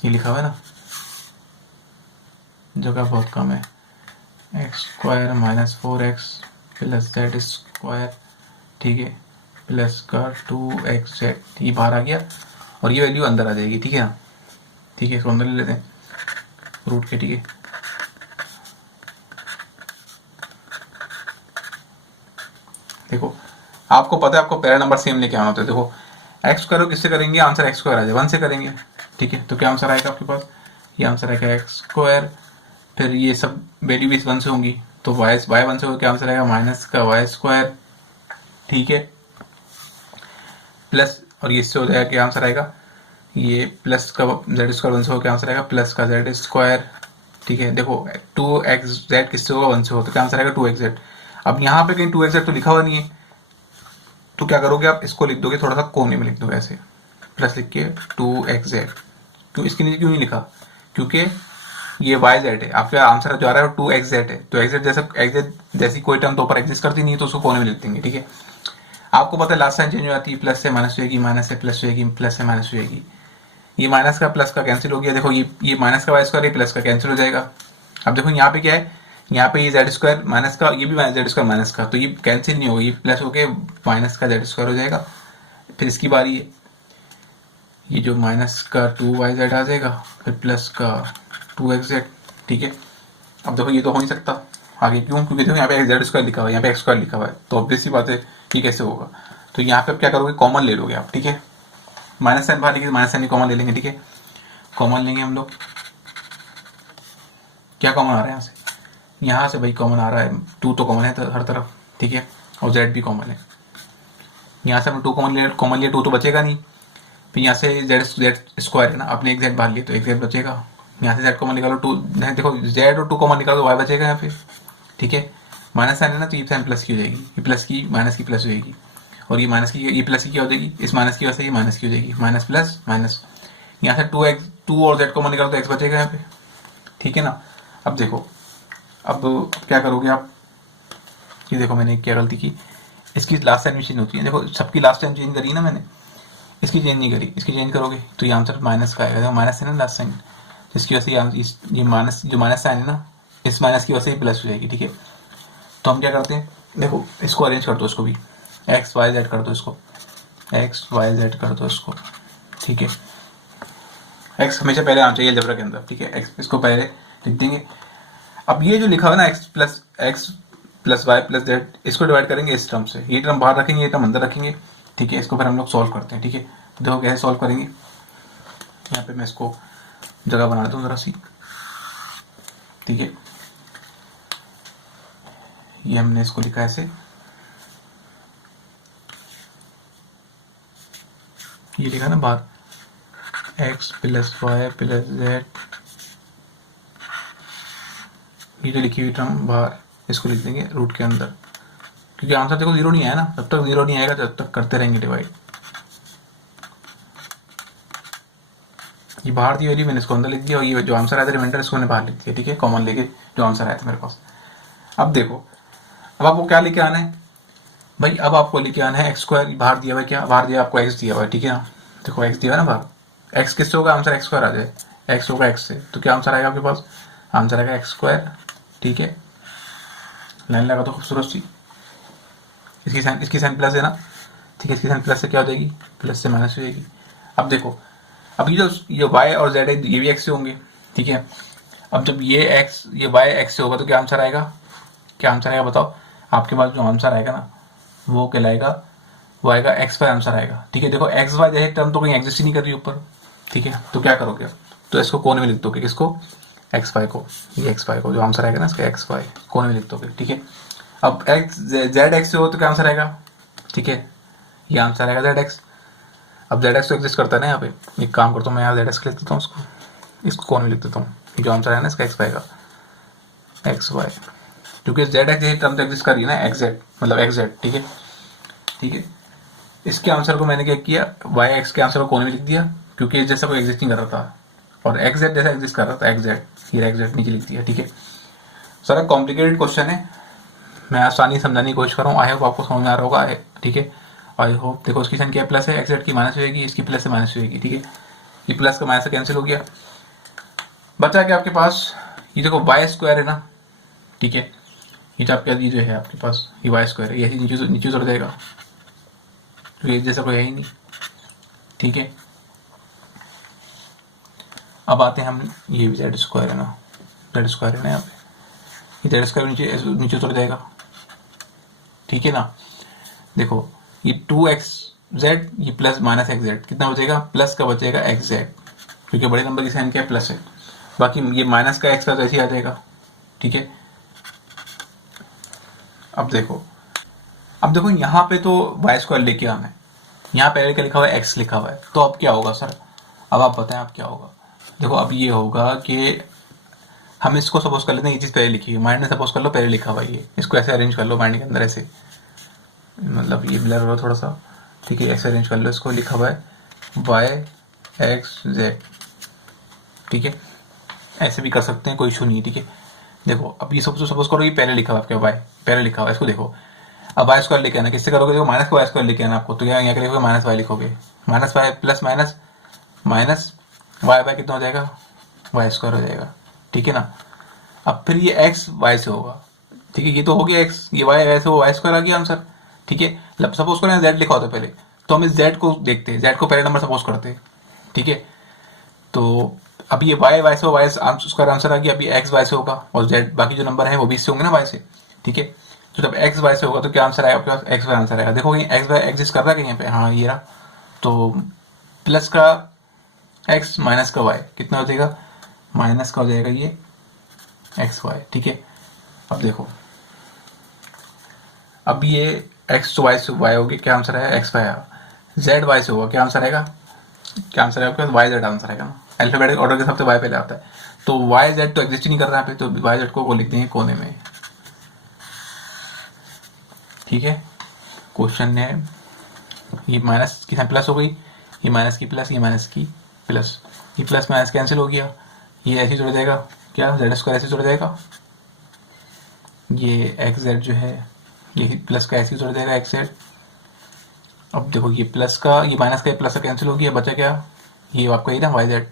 ये लिखा हुआ है ना, जगह बहुत कम है, X square minus 4x plus Z square, ठीक है, प्लस का 2xz, ये बाहर आ गया और ये वैल्यू अंदर आ जाएगी, ठीक है ना, ठीक है, इसको अंदर ले लेते हैं रूट के, ठीक है, देखो आपको पता है आपको पहला नंबर सेम लेके आना होता है, देखो एक्स स्क्वायर किससे करेंगे, आंसर एक्स स्क्वायर आ जाए 1 से करेंगे, ठीक है, तो क्या आंसर आएगा आपके पास, ये आंसर आएगा एक्स स्क्वायर, फिर ये सब वैल्यू भी 1 से होंगी, तो वाई 1 से हो, क्या आंसर आएगा माइनस का वाई स्क्वायर, ठीक है, प्लस, और ये इससे हो जाएगा क्या आंसर आएगा, ये प्लस का जेड स्क्वायर 1 से हो, क्या आंसर आएगा प्लस का जेड स्क्वायर, ठीक है, देखो 2xz किससे होगा 1 से हो, तो क्या आंसर आएगा 2xz। अब यहाँ पे कहीं 2xz तो लिखा हुआ नहीं है, तो क्या करोगे आप इसको लिख दोगे थोड़ा सा कोने में लिख दोगे ऐसे, प्लस लिख के 2xz, तो इसके नीचे क्यों नहीं लिखा, क्योंकि ये yz है, आपका आंसर जो आ रहा है 2xz है, तो xz जैसा xz जैसी कोई टर्म तो ऊपर एग्जिस्ट करती नहीं है, तो उसको कोने में लिख देंगे, ठीक है। आपको पता है लास्ट साइन चेंज हो जाती है, प्लस से माइनस हो जाएगी, माइनस से प्लस हो जाएगी, प्लस से माइनस हो जाएगी, ये माइनस का प्लस का कैंसिल हो गया, देखो ये माइनस का वाई स्क्वायर, ये प्लस का कैंसिल हो जाएगा। अब देखो यहाँ पे क्या है, यहाँ पे ये जेड स्क्वायर माइनस का, ये भी जेड स्क्वायर माइनस का, तो ये कैंसिल नहीं होगा, ये प्लस होके माइनस का जेड स्क्वायर हो जाएगा, फिर इसकी बारी है, ये जो माइनस का 2yz आ जाएगा, फिर प्लस का 2xz, ठीक है। अब देखो ये तो हो नहीं सकता आगे, क्यों, क्योंकि देखो यहाँ पे जेड स्क्वायर लिखा हुआ है, यहाँ पे एक्स स्क्वायर लिखा हुआ है, तो ऑब्वियस सी बात है कि कैसे होगा, तो यहाँ पे क्या करोगे, कॉमन ले लोगे आप, ठीक है, माइनस साइन बाहर लेंगे, माइनस साइन कॉमन ले लेंगे, ठीक है, कॉमन लेंगे हम लोग, क्या कॉमन आ रहा है यहाँ से भाई कॉमन आ रहा है 2 तो कॉमन है तो हर तरफ, ठीक है, और z भी कॉमन है, यहाँ से हम 2 कॉमन लिया 2 तो बचेगा नहीं, फिर यहाँ से z स्क्वायर है ना, आपने एक z बाहर लिया तो एक z बचेगा, यहाँ से z कॉमन निकालो 2, देखो z और 2 कॉमन निकालो तो y बचेगा यहाँ पे, ठीक है, माइनस साइन है ना, तो ये साइन प्लस की हो जाएगी, ये प्लस की माइनस की प्लस हो जाएगी, और ये माइनस की ये प्लस की क्या हो जाएगी, इस माइनस की वजह से ये माइनस की हो जाएगी, माइनस प्लस माइनस, यहाँ से 2 और z कॉमन निकालो तो x बचेगा यहाँ पे, ठीक है ना। अब देखो अब क्या करोगे आप, ये देखो मैंने क्या गलती की, इसकी लास्ट टाइम चेंज होती है, देखो सबकी लास्ट टाइम चेंज करी ना मैंने, इसकी चेंज नहीं करी, इसकी चेंज करोगे तो ये आंसर माइनस का आएगा, माइनस है ना लास्ट साइन, जिसकी वजह से ये माइनस जो माइनस साइन है ना, इस माइनस की वजह से प्लस हो जाएगी, ठीक है। तो हम क्या करते हैं, देखो इसको अरेंज कर दो, इसको भी एक्स वाई जेड कर दो, इसको एक्स वाई जेड कर दो इसको, ठीक है, एक्स हमेशा पहले आना चाहिए अलजेब्रा के अंदर, ठीक है, एक्स इसको पहले लिख देंगे। अब ये जो लिखा हुआ है ना x plus Y plus Z, इसको डिवाइड करेंगे इस टर्म से, ये टर्म बाहर रखेंगे, ये टर्म अंदर रखेंगे, ठीक है। इसको फिर हम लोग सॉल्व करते हैं, ठीक है। देखो कैसे सॉल्व करेंगे, यहाँ पे मैं इसको जगह बना दूँ जरा सी, ठीक है। ये हमने इसको लिखा ऐसे, ये लिखा ना बाहर x plus Y plus Z, ये जो लिखी हुई टर्म बाहर, इसको लिख देंगे रूट के अंदर, क्योंकि आंसर देखो जीरो नहीं आया ना, जब तक जीरो नहीं आएगा तब तक करते रहेंगे डिवाइड। ये बाहर की वैल्यू मैंने इसको अंदर लिख दिया, और ये जो आंसर आया था रिमाइंडर, इसको मैंने बाहर लिख दिया, ठीक है, कॉमन लेके जो आंसर आया था मेरे पास। अब देखो, अब आपको क्या लेके आना है भाई, अब आपको लेके आना है एक्स स्क्वायर, बाहर दिया हुआ है, क्या बाहर दिया आपको एक्स दिया हुआ है, ठीक है ना। देखो एक्स दिया है ना बाहर, एक्स किससे होगा, आंसर एक्स स्क्वायर आ जाए, एक्स होगा एक्स से, तो क्या आंसर आएगा आपके पास, आंसर आएगा एक्स स्क्वायर, ठीक है। लाइन लगा तो खूबसूरत सी, इसकी साइन प्लस है ना, ठीक है, इसकी साइन प्लस से क्या हो जाएगी, प्लस से माइनस हो जाएगी। अब देखो, अब ये वाई और जेड है, ये भी एक्स से होंगे, ठीक है। अब जब ये वाई एक्स से होगा तो क्या आंसर आएगा, क्या आंसर आएगा बताओ, आपके पास जो आंसर आएगा ना वो कहलाएगा, वो आएगा एक्स वाई आंसर आएगा, ठीक है। देखो एक्स वाई जैसे टर्म तो कहीं एग्जिस्ट ही नहीं कर रही ऊपर, ठीक है, तो क्या करोगे, तो इसको कोने में लिख दोगे, किसको, एक्स वाई को, ये एक्स वाई को जो आंसर आएगा ना इसका एक्स वाई कोने में लिख दोगे, ठीक है। अब एक्स जेड एक्स से हो तो क्या आंसर आएगा, ठीक है, ये आंसर आएगा जेड एक्स। अब जेड एक्स तो एग्जिस्ट करता है ना यहाँ पे, एक काम करता हूँ मैं यहाँ जेड एक्स लिख देता हूँ, इसको कोने में लिख देता हूँ, ये जो आंसर है ना इसका एक्स वाई का, एक्स वाई, क्योंकि जेड एक्स यही टर्म तो एग्जिस्ट कर रही है ना, एक्स जेड मतलब एक्स जेड, ठीक है, ठीक है। इसके आंसर को मैंने क्या किया, वाई एक्स के आंसर को कोने में लिख दिया, क्योंकि जैसा कोई एग्जिस्ट नहीं कर रहा था, और एक्स जेड जैसा एग्जिस्ट कर रहा था, एक्स जेड, ये एक्स जेड नीचे लिख दिया, ठीक है। सारा कॉम्प्लिकेटेड क्वेश्चन है, मैं आसानी समझाने की कोशिश कर रहा हूँ, आई होप आपको समझ में आ रहा होगा, ठीक है। आई होप, देखो इसकी संख्या प्लस है, एक्स जेड की माइनस हो जाएगी, इसकी प्लस से माइनस हो जाएगी, ठीक है। ये प्लस का माइनस से कैंसिल हो गया, बचा क्या आपके पास, ये देखो वाई स्क्वायर है ना, ठीक है, ये जो आपके ये जो है आपके पास ये वाई स्क्वायर है, ये नीचे उतर जाएगा, तो ये जैसा कोई है ही नहीं, ठीक है। अब आते हैं हम, ये भी जेड स्क्वायर है ना, जेड स्क्वायर है ना यहाँ पे, ये जेड स्क्वायर नीचे उतर जाएगा, ठीक है ना। देखो ये 2xz, ये प्लस माइनस एक्स जेड, कितना बचेगा, प्लस का बचेगा एक्स जेड, क्योंकि बड़े नंबर की साइन क्या है, प्लस है, बाकी ये माइनस का एक्स का ऐसे ही आ जाएगा, ठीक है। अब देखो यहाँ पे तो वाई स्क्वायर लेके आना है, यहाँ पहले क्या लिखा हुआ है, एक्स लिखा हुआ है, तो अब क्या होगा सर, अब आप बताएं अब क्या होगा। देखो अब ये होगा कि हम इसको सपोज कर लेते हैं, ये चीज़ पहले लिखी है, माइंड में सपोज कर लो पहले लिखा हुआ है, ये इसको ऐसे अरेंज कर लो माइंड के अंदर ऐसे, मतलब ये ब्लर हो थोड़ा सा, ठीक है, ऐसे अरेंज कर लो इसको, लिखा हुआ है वाई एक्स जेड, ठीक है, ऐसे भी कर सकते हैं, कोई इशू नहीं है, ठीक है। देखो अब ये सपोज करो ये पहले लिखा हुआ है आपका वाई, पहले लिखा हुआ है, इसको देखो, अब वाई स्क्वायर लेके आना, किससे करोगे, देखो माइनस को वाई स्क्वायर लेके आना आपको, तो यहाँ क्या लिखोगे, माइनस वाई लिखोगे, minus Y plus minus minus Y by कितना हो जाएगा, वाई स्क्वायर हो जाएगा, ठीक है ना। अब फिर ये एक्स वाई से होगा, ठीक है, ये तो हो गया एक्स, ये वाई ऐसे हो, वाई स्क्वायर आ गया आंसर, ठीक है। सपोज करें जेड लिखा होता पहले, तो हम इस जेड को देखते हैं, जेड को पहले नंबर सपोज करते हैं, ठीक है। तो अब ये वाई वाई से वाई स्क्वायर आंसर आ गया, अभी एक्स वाई से होगा, और जेड बाकी जो नंबर है वो भी इससे होंगे ना वाई से, ठीक है। तो जब एक्स वाई से होगा तो क्या आंसर आएगा आपके पास, एक्स वाई आंसर आएगा। देखो कहीं एक्स वाई एग्जिस्ट कर रहा है कहीं पे, हाँ ये रहा, तो प्लस का एक्स माइनस का वाई कितना हो जाएगा, माइनस का हो जाएगा ये एक्स वाई, ठीक है। अब देखो अब ये एक्स तो वाई से वाई होगी, क्या आंसर आएगा, एक्स वाई आया, जेड वाई से होगा, क्या आंसर आएगा, क्या आंसर है आपके पास, वाई जेड आंसर आएगा ना, अल्फाबेटिक ऑर्डर के हिसाब से वाई पहले आता है, तो वाई जेड तो एग्जिस्ट ही नहीं कर रहा है पे, तो वाई जेड को लिख देंगे कोने में, ठीक है। क्वेश्चन है, ये माइनस की प्लस हो गई, ये माइनस की प्लस, ये माइनस की प्लस, ये प्लस माइनस कैंसिल हो गया, ये ऐसे जुड़ जाएगा, क्या जेड स्क्वायर ऐसे जुड़ जाएगा, ये एक्स जेड जो है ये प्लस का ऐसे जुड़ जाएगा एक्स जेड। अब देखो ये प्लस का ये माइनस का प्लस का कैंसिल हो गया, बचा क्या, ये आपका ही ना वाई जेड,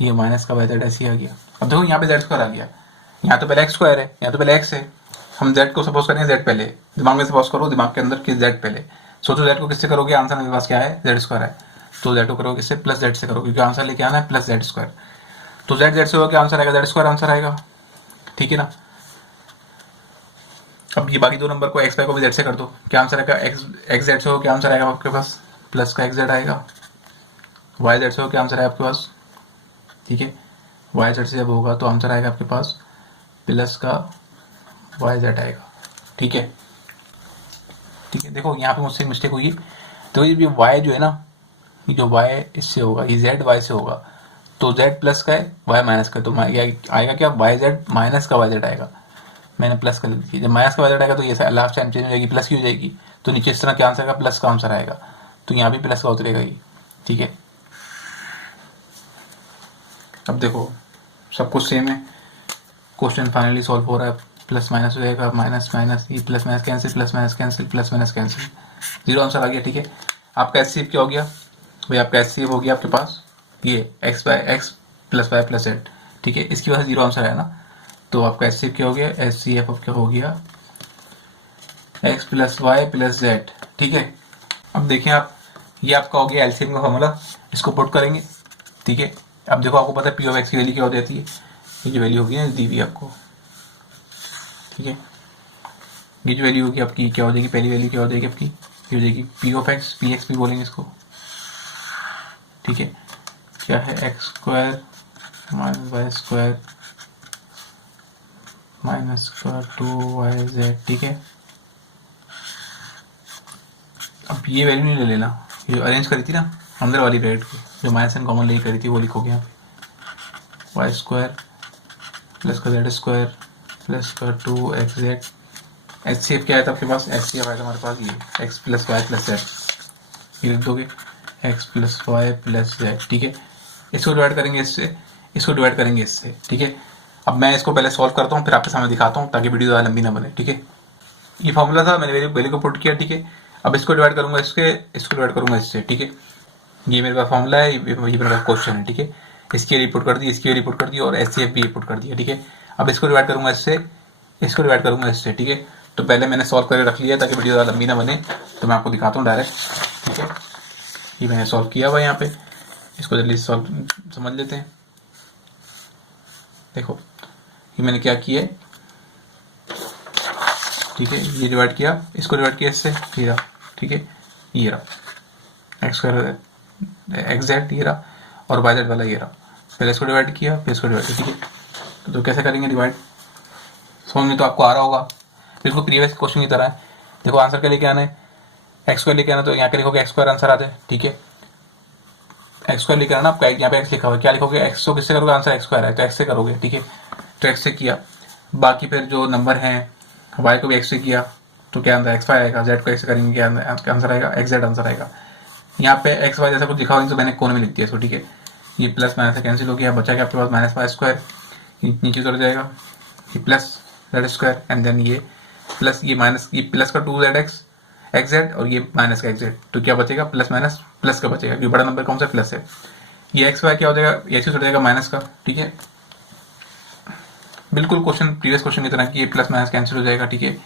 ये माइनस का वाई जेड ऐसे ही आ गया। अब देखो यहाँ पे जेड स्क्वायर आ गया, यहाँ तो पहले एक्स स्क्वायर है, यहाँ तो पहले एक्स है, हम जेड को सपोज करेंगे जेड पहले, दिमाग में सपोज करो, दिमाग के अंदर कि जेड पहले, सोचो जेड को किससे करोगे, आंसर मेरे पास क्या है, जेड स्क्वायर है, तो जेड को करोगे किससे, प्लस जेड से करोगे, क्योंकि आंसर लेके आना है प्लस जेड स्क्वायर। तो जेड जेड से होगा क्या आंसर आएगा, जेड स्क्वायर आंसर आएगा, ठीक है ना। अब ये बाकी दो नंबर को एक्स वाई को भी जेड से कर दो, क्या आंसर आएगा, एक्स जेड से हो क्या आंसर आएगा आपके पास, प्लस का एक्स जेड आएगा। वाई जेड से हो क्या आंसर आएगा आपके पास, ठीक है, वाई जेड से जब होगा तो आंसर आएगा आपके पास प्लस का वाई जेड आएगा, ठीक है। ठीक है, देखो यहाँ पे मुझसे मिस्टेक हुई है, तो ये वाई जो है ना, ये जो वाई इससे होगा, ये जेड वाई से होगा, तो जेड प्लस का है वाई माइनस का, तो ये आएगा क्या, वाई जेड माइनस का वाई जेड आएगा। मैंने प्लस कर ली, जब माइनस का वाई जेड आएगा तो ये लास्ट टाइम चेंज हो जाएगी, प्लस की हो जाएगी, तो नीचे इस तरह क्या आंसर आएगा, प्लस का आंसर आएगा, तो यहाँ भी प्लस का उतरेगा ये, ठीक है। अब देखो सब कुछ सेम है, क्वेश्चन फाइनली सॉल्व हो रहा है, प्लस माइनस हो जाएगा, माइनस माइनस, ये plus minus cancel, plus minus cancel, plus minus cancel, zero answer आ गया, ठीक है। आपका एच क्या हो गया भाई, आपका एच हो गया आपके पास ये X by X plus Y plus Z, ठीक है, इसकी वजह से जीरो आंसर है ना, तो आपका एच क्या हो गया, एच सी एफ क्या हो गया, X plus Y plus Z, ठीक है। अब देखिए आप, ये आपका हो गया एलसीएम का फॉर्मूला, इसको पुट करेंगे, ठीक है। अब देखो आपको पता है पी ऑफ एक्स की वैल्यू क्या हो जाती है, ये जो वैल्यू होगी ना दी हुई आपको, ठीक है, ये जो वैल्यू होगी आपकी क्या हो जाएगी, पहली वैल्यू क्या हो जाएगी आपकी, ये हो जाएगी P of X, P X भी बोलेंगे इसको, ठीक है, क्या है X square minus Y square minus square 2yz, ठीक है। अब ये वैल्यू नहीं ले लेना, ये जो अरेंज करी थी ना अंदर वाली ब्रैकेट को, जो माइनस एंड कॉमन ले करी थी वो लिखोगे यहाँ पे, वाई स्क्वायर प्लस का जेड स्क्वायर प्लस का 2xz, एच सी एफ क्या आया था आपके पास, एच सी एफ आया था हमारे पास ये X plus Y plus Z, ये लिख दोगे X plus Y plus Z, ठीक है। इसको डिवाइड करेंगे इससे, इसको डिवाइड करेंगे इससे, ठीक है। अब मैं इसको पहले सॉल्व करता हूँ फिर आपके सामने दिखाता हूँ ताकि वीडियो ज़्यादा लंबी ना बने, ठीक है। ये फॉर्मूला था, मैंने वैल्यू को पुट किया, ठीक है। अब इसको डिवाइड करूंगा इसके, इसको डिवाइड करूंगा इससे, ठीक है। ये मेरे पास फॉर्मूला है, ये मेरे पास क्वेश्चन है, ठीक है। इसकी रिपोर्ट कर दी, इसकी रिपोर्ट कर दी और एच सी एफ भी रिपोर्ट कर दिया, ठीक है। अब इसको डिवाइड करूंगा इससे, इसको डिवाइड करूंगा इससे, ठीक है। तो पहले मैंने सॉल्व करके रख लिया ताकि वीडियो ज़्यादा लंबी ना बने, तो मैं आपको दिखाता हूँ डायरेक्ट, ठीक है। ये मैंने सॉल्व किया हुआ यहाँ पे, इसको जल्दी सॉल्व समझ लेते हैं। देखो ये मैंने क्या किया, ठीक है, ये डिवाइड किया, इसको डिवाइड किया इससे, ये रहा, ठीक है, ये रहा एक्स स्क्वायर एक्स जेड, ये रहा, और वाई जेड वाला ये रहा, पहले इसको डिवाइड किया फिर इसको डिवाइड किया, ठीक है। तो कैसे करेंगे डिवाइड, समझ में तो आपको आ रहा होगा, बिल्कुल प्रीवियस क्वेश्चन की तरह है। देखो आंसर के लेके आना है, एक्स स्क्वायर लेके आना, तो यहाँ पे लिखोगे एक्स स्क्वायर आंसर आ जाए, ठीक है। एक्स स्क्वायर लेकर आना, आपका यहाँ पे एक्स लिखा हुआ है, क्या लिखोगे, एक्स को किससे करोगे, आंसर एक्स स्क्वायर है तो एक्स से करोगे, ठीक है। तो एक्स से किया, बाकी फिर जो नंबर हैं वाई को भी एक्स से किया, तो क्या आंसर एक्स वाई आएगा, जेड को एक्स से करेंगे क्या आंसर आएगा, एक्स जेड आंसर आएगा। यहाँ पे एक्स वाई जैसा कुछ लिखा हुआ तो मैंने कोने में लिख दिया इसको, ठीक है। ये प्लस माइनस से कैंसिल हो गया, बचा क्या आपके पास माइनस वाई स्क्वायर, नीचे उतर जाएगा, ये plus Z square and then ये प्लस, ये माइनस, ये प्लस का 2z एक्स जेड और ये माइनस का एक्स जेड, तो क्या बचेगा, प्लस माइनस प्लस का बचेगा, क्योंकि बड़ा नंबर कौन सा प्लस है। ये एक्स वाई क्या हो जाएगा, ये उतर जाएगा माइनस का, ठीक है। बिल्कुल क्वेश्चन प्रीवियस क्वेश्चन की तरह कि ये प्लस माइनस कैंसिल हो जाएगा, ठीक है।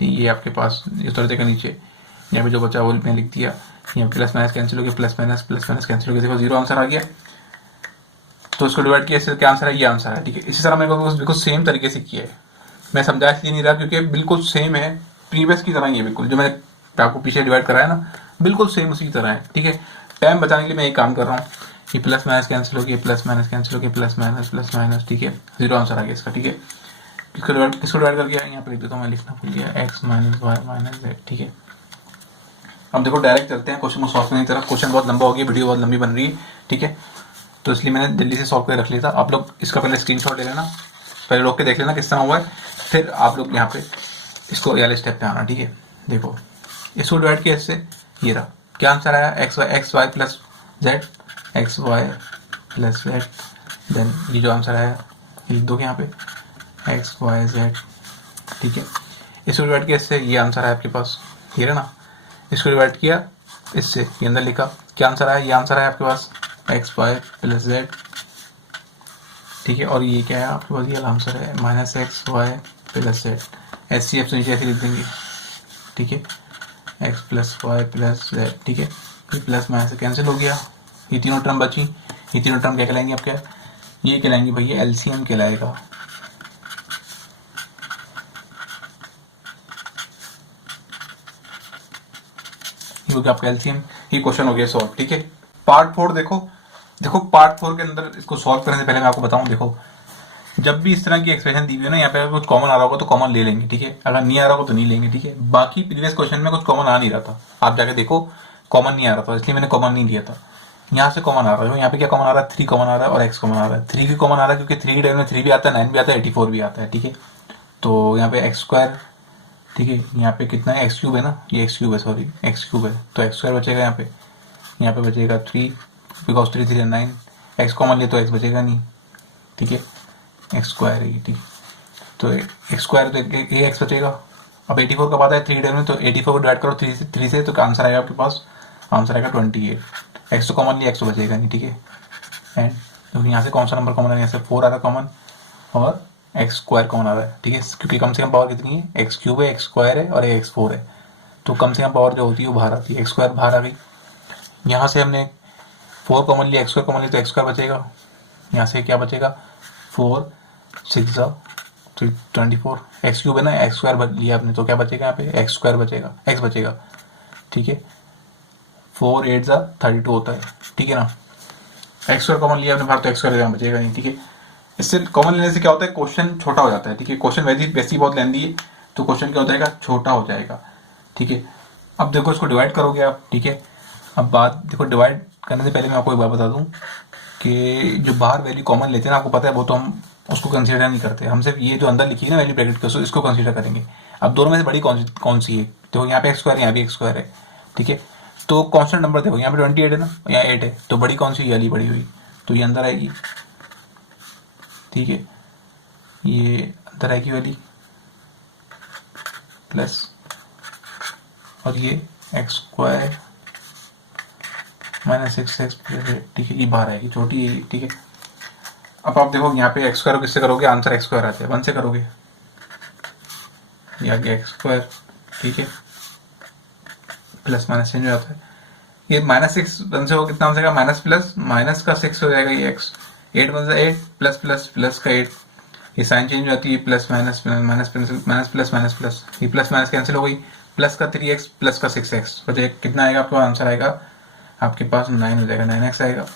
ये आपके पास उतर जाएगा नीचे, यहाँ पे जो बचा वो मैंने लिख दिया, यहाँ प्लस माइनस कैंसिल हो गया, प्लस माइनस कैंसिल हो गया, देखो जीरो आंसर आ गया। तो इसको डिवाइड किया, इससे क्या आंसर है, ये आंसर है, ठीक है। इसी तरह मैंने बिल्कुल सेम तरीके से किया है, मैं समझा इसलिए नहीं रहा क्योंकि बिल्कुल सेम है, प्रीवियस की तरह ही है, बिल्कुल जो मैंने आपको पीछे डिवाइड कराया ना बिल्कुल सेम उसी की तरह है, ठीक है। टाइम बचाने के लिए मैं एक काम कर रहा हूँ, ये प्लस माइनस कैंसिल हो गया, प्लस माइनस कैंसिल हो गया, प्लस माइनस, ठीक है, जीरो आंसर आ गया इसका, ठीक है। किसको डिवाइड करके यहाँ पे लिख देता हूँ, मैं लिखना भूल गया, X minus Y minus Z, ठीक है। अब देखो डायरेक्ट चलते हैं क्वेश्चन को सॉल्व करने की तरफ, क्वेश्चन बहुत लंबा हो गया, वीडियो बहुत लंबी बन रही है, ठीक है। तो इसलिए मैंने जल्दी से सॉल्व कर रख लिया था, आप लोग इसका पहले स्क्रीनशॉट ले लेना, पहले रोक के देख लेना किस तरह हुआ है, फिर आप लोग यहाँ पे इसको वाले स्टेप पे आना, ठीक है। देखो इसको डिवाइड किया इससे, ये रहा, क्या आंसर आया, X Y plus Z, X Y plus Z, then ये जो आंसर आया ये लिख दोगे यहाँ पे एक्स वाई जेड, ठीक है। इसको डिवाइड किया इससे, ये आंसर आया आपके पास, ये रहा ना, इसको डिवाइड किया इससे, ये अंदर लिखा, क्या आंसर आया, ये आंसर आया आपके पास एक्स वाई प्लस जेड, ठीक है। और ये क्या है आपके पास, ये आंसर है minus X Y plus Z, H C F से नीचे ऐसे लिख देंगे, ठीक है, X plus Y plus Z, ठीक है। ये प्लस माइनस से कैंसिल हो गया, ये तीनों टर्म बची, ये तीनों टर्म क्या कहलाएंगे आपके, ये कहलाएंगे भैया एलसीएम कहलाएगा। ये हो गया आपका एलसीएम, ये क्वेश्चन हो गया सॉल्व। ठीक है, पार्ट 4 देखो पार्ट 4 के अंदर इसको सॉल्व करने से पहले मैं आपको बताऊं, देखो जब भी इस तरह की एक्सप्रेशन दी हुई है ना, यहाँ पे कुछ कॉमन आ रहा होगा तो कॉमन ले लेंगे, ठीक है, अगर नहीं आ रहा होगा तो नहीं लेंगे। ठीक है, बाकी प्रीवियस क्वेश्चन में कुछ कॉमन आ नहीं रहा था, आप जाके देखो कॉमन नहीं आ रहा था, इसलिए मैंने कॉमन नहीं लिया था। यहाँ से कॉमन आ रहा है, यहाँ पे क्या कॉमन आ रहा है, 3 कॉमन आ रहा है और x कॉमन आ रहा है। 3 की कॉमन आ रहा है क्योंकि 3 की टाइम में 3 भी आता है, 9 भी आता है, 84 भी आता है। ठीक है, तो यहाँ पे एक्स स्क्वायर, ठीक है, यहाँ पे कितना है, एक्स क्यूब है ना, ये एक्स क्यूब है, सॉरी एक्स क्यूब है, तो एक्स स्क्वायर बचेगा यहाँ पे बचेगा 3, बिकॉज 3 3 9, एक्स कॉमन ले तो एक्स बचेगा नहीं। ठीक है, एक्स स्क्वायर है ये, ठीक है, तो एक्स स्क्वायर तो ये एक्स बचेगा। अब 84 का पता है 3 टाइम में, तो 84 को डिवाइड करो 3 से तो आंसर आएगा आपके पास, आंसर आएगा 28। एक्स तो कॉमन लिया, एक्स तो बचेगा नहीं। ठीक है, एंड क्योंकि यहाँ से कौन सा नंबर कॉमन है, यहाँ से 4 आ रहा है कॉमन और एक्स स्क्वायर कॉमन आ रहा है। ठीक है, क्योंकि कम से कम पावर कितनी है, एक्स क्यूब है, एक्स स्क्वायर है और एक्स 4 है, तो कम से कम पावर जो होती है वो बाहर आती है, एक्स स्क्वायर बाहर आ गई। यहाँ से हमने 4 कॉमन लिया, एक्स स्क्वायर कॉमन लिया तो एक्स स्क्वायर बचेगा। यहाँ से क्या बचेगा, 4 6 24, एक्स क्यूब है ना, एक्स स्क्वायर लिया आपने तो क्या बचेगा, यहाँ पे एक्स स्क्वायर बचेगा, एक्स बचेगा। ठीक है, 4 8 32 होता है। ठीक है ना, एक्स स्क्वायर कॉमन लिया आपने बाहर तो एक्स स्क्वायर यहाँ बचेगा नहीं। ठीक है, इससे कॉमन लेने से क्या होता है, क्वेश्चन छोटा हो जाता है। ठीक है, क्वेश्चन वैसी बहुत लेंदी है, तो क्वेश्चन क्या हो जाएगा, छोटा हो जाएगा। ठीक है, अब देखो इसको डिवाइड करोगे आप। ठीक है, अब बात देखो, डिवाइड करने से पहले मैं आपको एक बात बता दूं कि जो बाहर वैल्यू कॉमन लेते हैं ना, आपको पता है वो तो हम उसको कंसीडर नहीं करते, हम सिर्फ ये जो अंदर लिखी है ना वैल्यू ब्रैकेट के, इसको कंसीडर करेंगे। अब दोनों में से बड़ी कौन सी है, तो यहाँ पे एक्स स्क्वायर, यहाँ भी एक्स स्क्वायर है। ठीक है, तो कॉन्स्टेंट नंबर देखो, यहाँ पे 28 है ना, यहाँ 8 है, तो बड़ी कौन सी वाली बड़ी हुई, तो ये अंदर आएगी। ठीक है, ये अंदर आएगी वाली प्लस, और ये x square minus x x plus 8। ठीक है, ये बाहर आएगी छोटी है। ठीक है, अब आप देखो यहाँ पे एक्स स्क्वायर किससे करोगे, आंसर एक्स स्क्वायर आता है, 1 से करोगे, ये आ गया एक्स स्क्वायर। ठीक है, प्लस माइनस चेंज हो जाता है, ये माइनस 6 1 से हो कितना हो जाएगा, माइनस प्लस माइनस का 6 हो जाएगा, ये एक्स 8 1 से 8 प्लस प्लस प्लस का 8, ये साइन चेंज हो जाती है, plus minus minus minus plus minus plus, ये प्लस माइनस कैंसिल हो गई, प्लस का 3x प्लस का 6x बचे, कितना आएगा आपका आंसर आएगा आपके पास 9 हो जाएगा, 9x आएगा।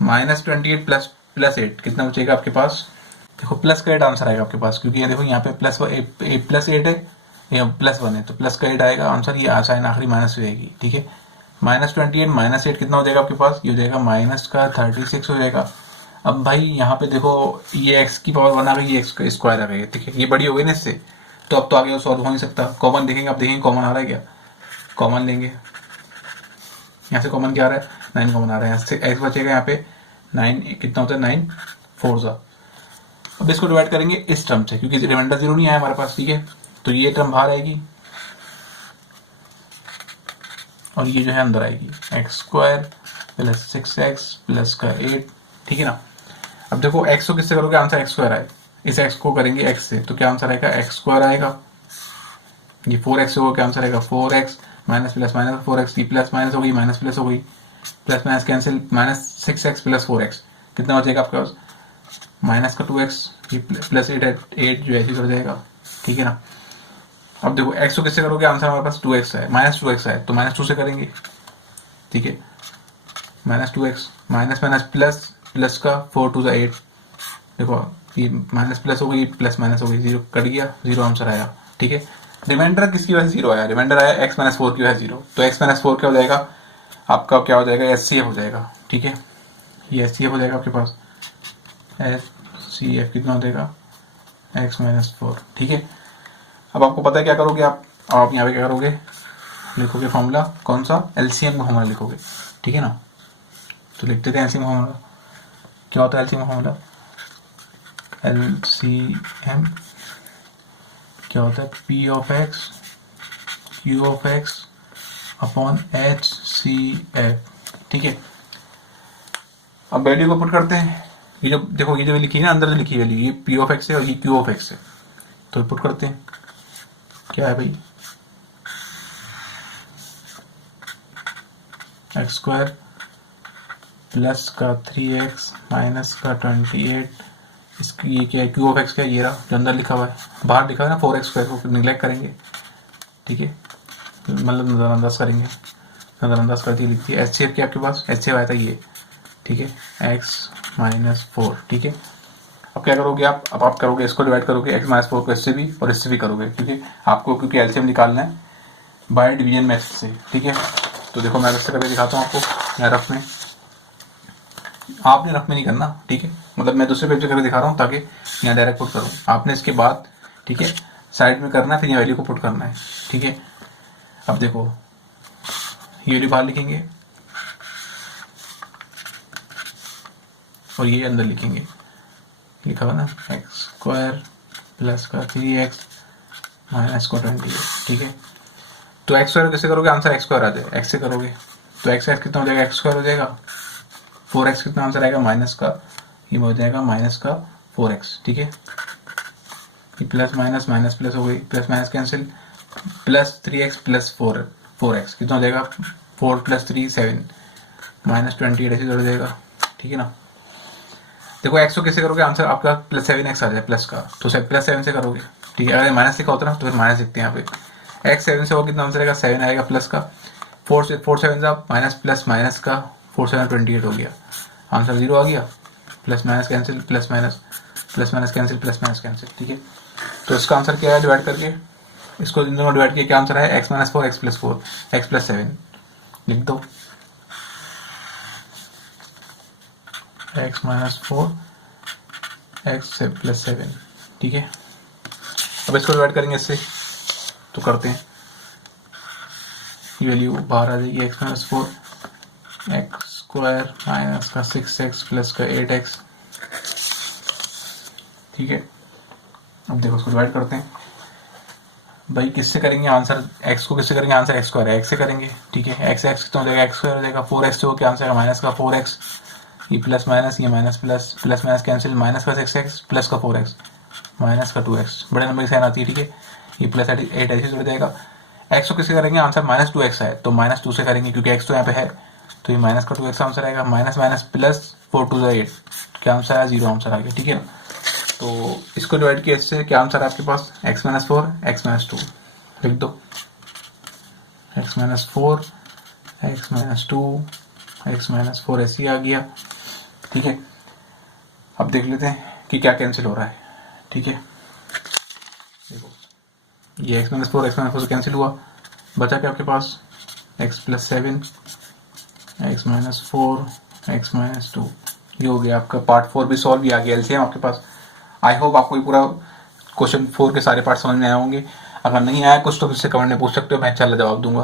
माइनस 28 प्लस प्लस 8 कितना बचेगा आपके पास, देखो प्लस का 8 आंसर आएगा आपके पास, क्योंकि ये देखो यहाँ पे प्लस 8 है, या प्लस 1 है, तो प्लस का 8 आएगा आंसर, ये साइन आखिरी माइनस हो जाएगी। ठीक है, माइनस 28 माइनस 8 कितना हो जाएगा आपके पास, ये हो जाएगा माइनस का 36 हो जाएगा। अब भाई यहाँ पे देखो ये एक्स की पावर 1 आ गई, ये एक्स का स्क्वायर आ गई। ठीक है, ये बड़ी हो गई ना इससे, तो अब तो आगे सॉल्व हो नहीं सकता। कॉमन देखेंगे, आप देखेंगे कॉमन आ रहा है क्या, कॉमन लेंगे, यहाँ से कॉमन क्या आ रहा है, 9 कॉमन आ रहा है, यहाँ से एक्स बचेगा, यहाँ पे 9 कितना होता है, 9 4 अब इसको डिवाइड करेंगे इस टर्म से, क्योंकि रिमाइंडर 0 नहीं आया हमारे पास। ठीक है, तो ये टर्म बाहर आएगी और ये जो है अंदर आएगी, x square plus 6x plus का 8। ठीक है ना, अब देखो x को किससे करोगे, आंसर एक्स स्क्वायर आए, इस x को करेंगे x से, तो क्या आंसर आएगा, एक्स स्क्वायर आएगा। ये 4x से होगा, क्या आंसर आएगा, 4x minus plus minus 4x, ये प्लस माइनस हो गई, माइनस प्लस हो गई, plus minus cancel, minus 6x plus 4x कितना बचेगा आपके पास, माइनस का 2x, ये प्लस 8 जो ऐसे कर जाएगा। ठीक है ना, अब देखो x को किससे करोगे, आंसर हमारे पास 2x है, माइनस 2x है, तो माइनस 2 से करेंगे। ठीक है, minus 2x minus minus plus, plus का 4 2 8, देखो ये माइनस प्लस हो गई, प्लस माइनस हो गई, 0 कट गया, 0 आंसर आया। ठीक है, रिमाइंडर किसकी वजह से 0 आया, रिमाइंडर आया x माइनस 4 की वजह से 0, तो x माइनस 4 क्या हो जाएगा आपका, क्या हो जाएगा, SCF हो जाएगा। ठीक है, ये SCF हो जाएगा आपके पास, SCF कितना हो जाएगा, x माइनस 4। ठीक है, अब आपको पता है क्या करोगे आप यहाँ पे क्या करोगे, लिखोगे फॉर्मूला, कौन सा, LCM का फॉर्मूला लिखोगे। ठीक है ना, तो लिखते थे LCM फॉर्मूला, क्या होता है LCM फॉर्मूला, LCM क्या होता है, P of x Q of x upon HCF। ठीक है, अब वैल्यू को पुट करते हैं, ये जो देखो ये जो लिखी है ना अंदर जो लिखी वैल्यू, ये P ऑफ x है और ये Q ऑफ x है, तो पुट करते हैं, क्या है भाई, एक्स स्क्वायर प्लस का 3x माइनस का 28, इसकी ये क्या है, क्यू ऑफ एक्स क्या है, ये रहा जो अंदर लिखा हुआ है, बाहर लिखा हुआ है ना 4x स्क्वायर को निगलेक्ट करेंगे, ठीक है, मतलब नज़रअंदाज करेंगे, नज़रअंदाज करके लिख दिया। एच सेव क्या आपके पास, एच सेव आया था ये, ठीक है, x माइनस 4, ठीक है। अब क्या करोगे आप, अब आप करोगे इसको डिवाइड करोगे x माइनस 4 को इससे भी और इससे भी करोगे, क्योंकि आपको क्योंकि एलसीएम निकालना है बाय डिवीजन में से, ठीक है। तो देखो मैं इससे करके दिखाता हूँ आपको, यहाँ रफ में, आपने रफ में नहीं करना, ठीक है, मतलब मैं दूसरे पेज पे करके दिखा रहा हूँ ताकि यहाँ डायरेक्ट पुट करूँ, आपने इसके बाद, ठीक है, साइड में करना है, फिर यहाँ वैल्यू को पुट करना है, ठीक है। अब देखो ये वैल्यू बाहर लिखेंगे और ये अंदर लिखेंगे, लिखा हुआ ना एक्स स्क्वायर प्लस का 3x माइनस का 28, ठीक है। तो एक्स स्क्वायर कैसे करोगे, आंसर एक्स स्क्वायर आ जाए, एक्स से करोगे तो एक्स एक्स कितना हो जाएगा, एक्स स्क्वायर हो जाएगा, 4x कितना आंसर आएगा, माइनस का, ये हो जाएगा माइनस का 4x, ठीक है। ये प्लस माइनस माइनस प्लस हो गई, plus minus cancel, plus 3x plus 4x कितना हो जाएगा, 4 प्लस 3 7 माइनस 28 ऐसे जुड़ जाएगा, ठीक है ना। देखो x को कैसे करोगे, आंसर आपका प्लस 7x आ जाए प्लस का, तो प्लस 7 से करोगे, ठीक है। अगर माइनस लिखा होता ना तो फिर माइनस लिखते हैं यहाँ पे, x 7 से होगा कितना आंसर आएगा, 7 आएगा प्लस का, 4 7 आप माइनस प्लस माइनस का 4 7 28 हो गया, आंसर 0 आ गया, plus minus cancel, plus minus cancel, plus minus cancel, ठीक है। तो इसका आंसर क्या है, डिवाइड करके इसको इन दोनों डिवाइड किया, क्या आंसर है, x minus 4 x plus 4 x plus 7 लिख दो, x माइनस 4 x प्लस 7, ठीक है। अब इसको डिवाइड करेंगे इससे, तो करते हैं, वैल्यू बाहर आ जाएगी, x minus 4 x square minus का 6x प्लस का 8x, ठीक है। अब देखो इसको डिवाइड करते हैं भाई, किससे करेंगे आंसर, x को किससे करेंगे, आंसर x स्क्वायर है, x से करेंगे, ठीक है। x कितना हो जाएगा, x स्क्वायर हो जाएगा, 4x से हो क्या आंसर है, माइनस का 4x, ये प्लस माइनस, ये minus plus, plus minus cancel, minus का 6x प्लस का 4x माइनस का 2x, बड़े नंबर की साइन आती है, ठीक है। ये प्लस 8 ऐसे जुड़ जाएगा। x को किससे करेंगे, आंसर माइनस 2x है तो माइनस 2 से करेंगे, क्योंकि x तो यहाँ पे है, तो ये माइनस का 2x आंसर आएगा, माइनस माइनस प्लस 4 2 8, क्या आंसर आया, 0 आंसर आ गया, ठीक है ना। तो इसको डिवाइड किया इससे, क्या आंसर है आपके पास, x माइनस 4 x माइनस 2 लिख दो, x minus 4 x minus 2 x minus 4 ऐसे ही आ गया, ठीक है। अब देख लेते हैं कि क्या कैंसिल हो रहा है, ठीक है। देखो ये x माइनस 4 कैंसिल हुआ, बचा क्या आपके पास, x plus 7 x minus 4 x minus 2, ये हो गया आपका पार्ट 4 भी सॉल्व भी आ गया, एलसीएम आपके पास। आई होप आपको ये पूरा क्वेश्चन 4 के सारे पार्ट समझ में आए होंगे, अगर नहीं आया कुछ तो मुझसे कमेंट में पूछ सकते हो, मैं इंशाल्लाह जवाब दूंगा।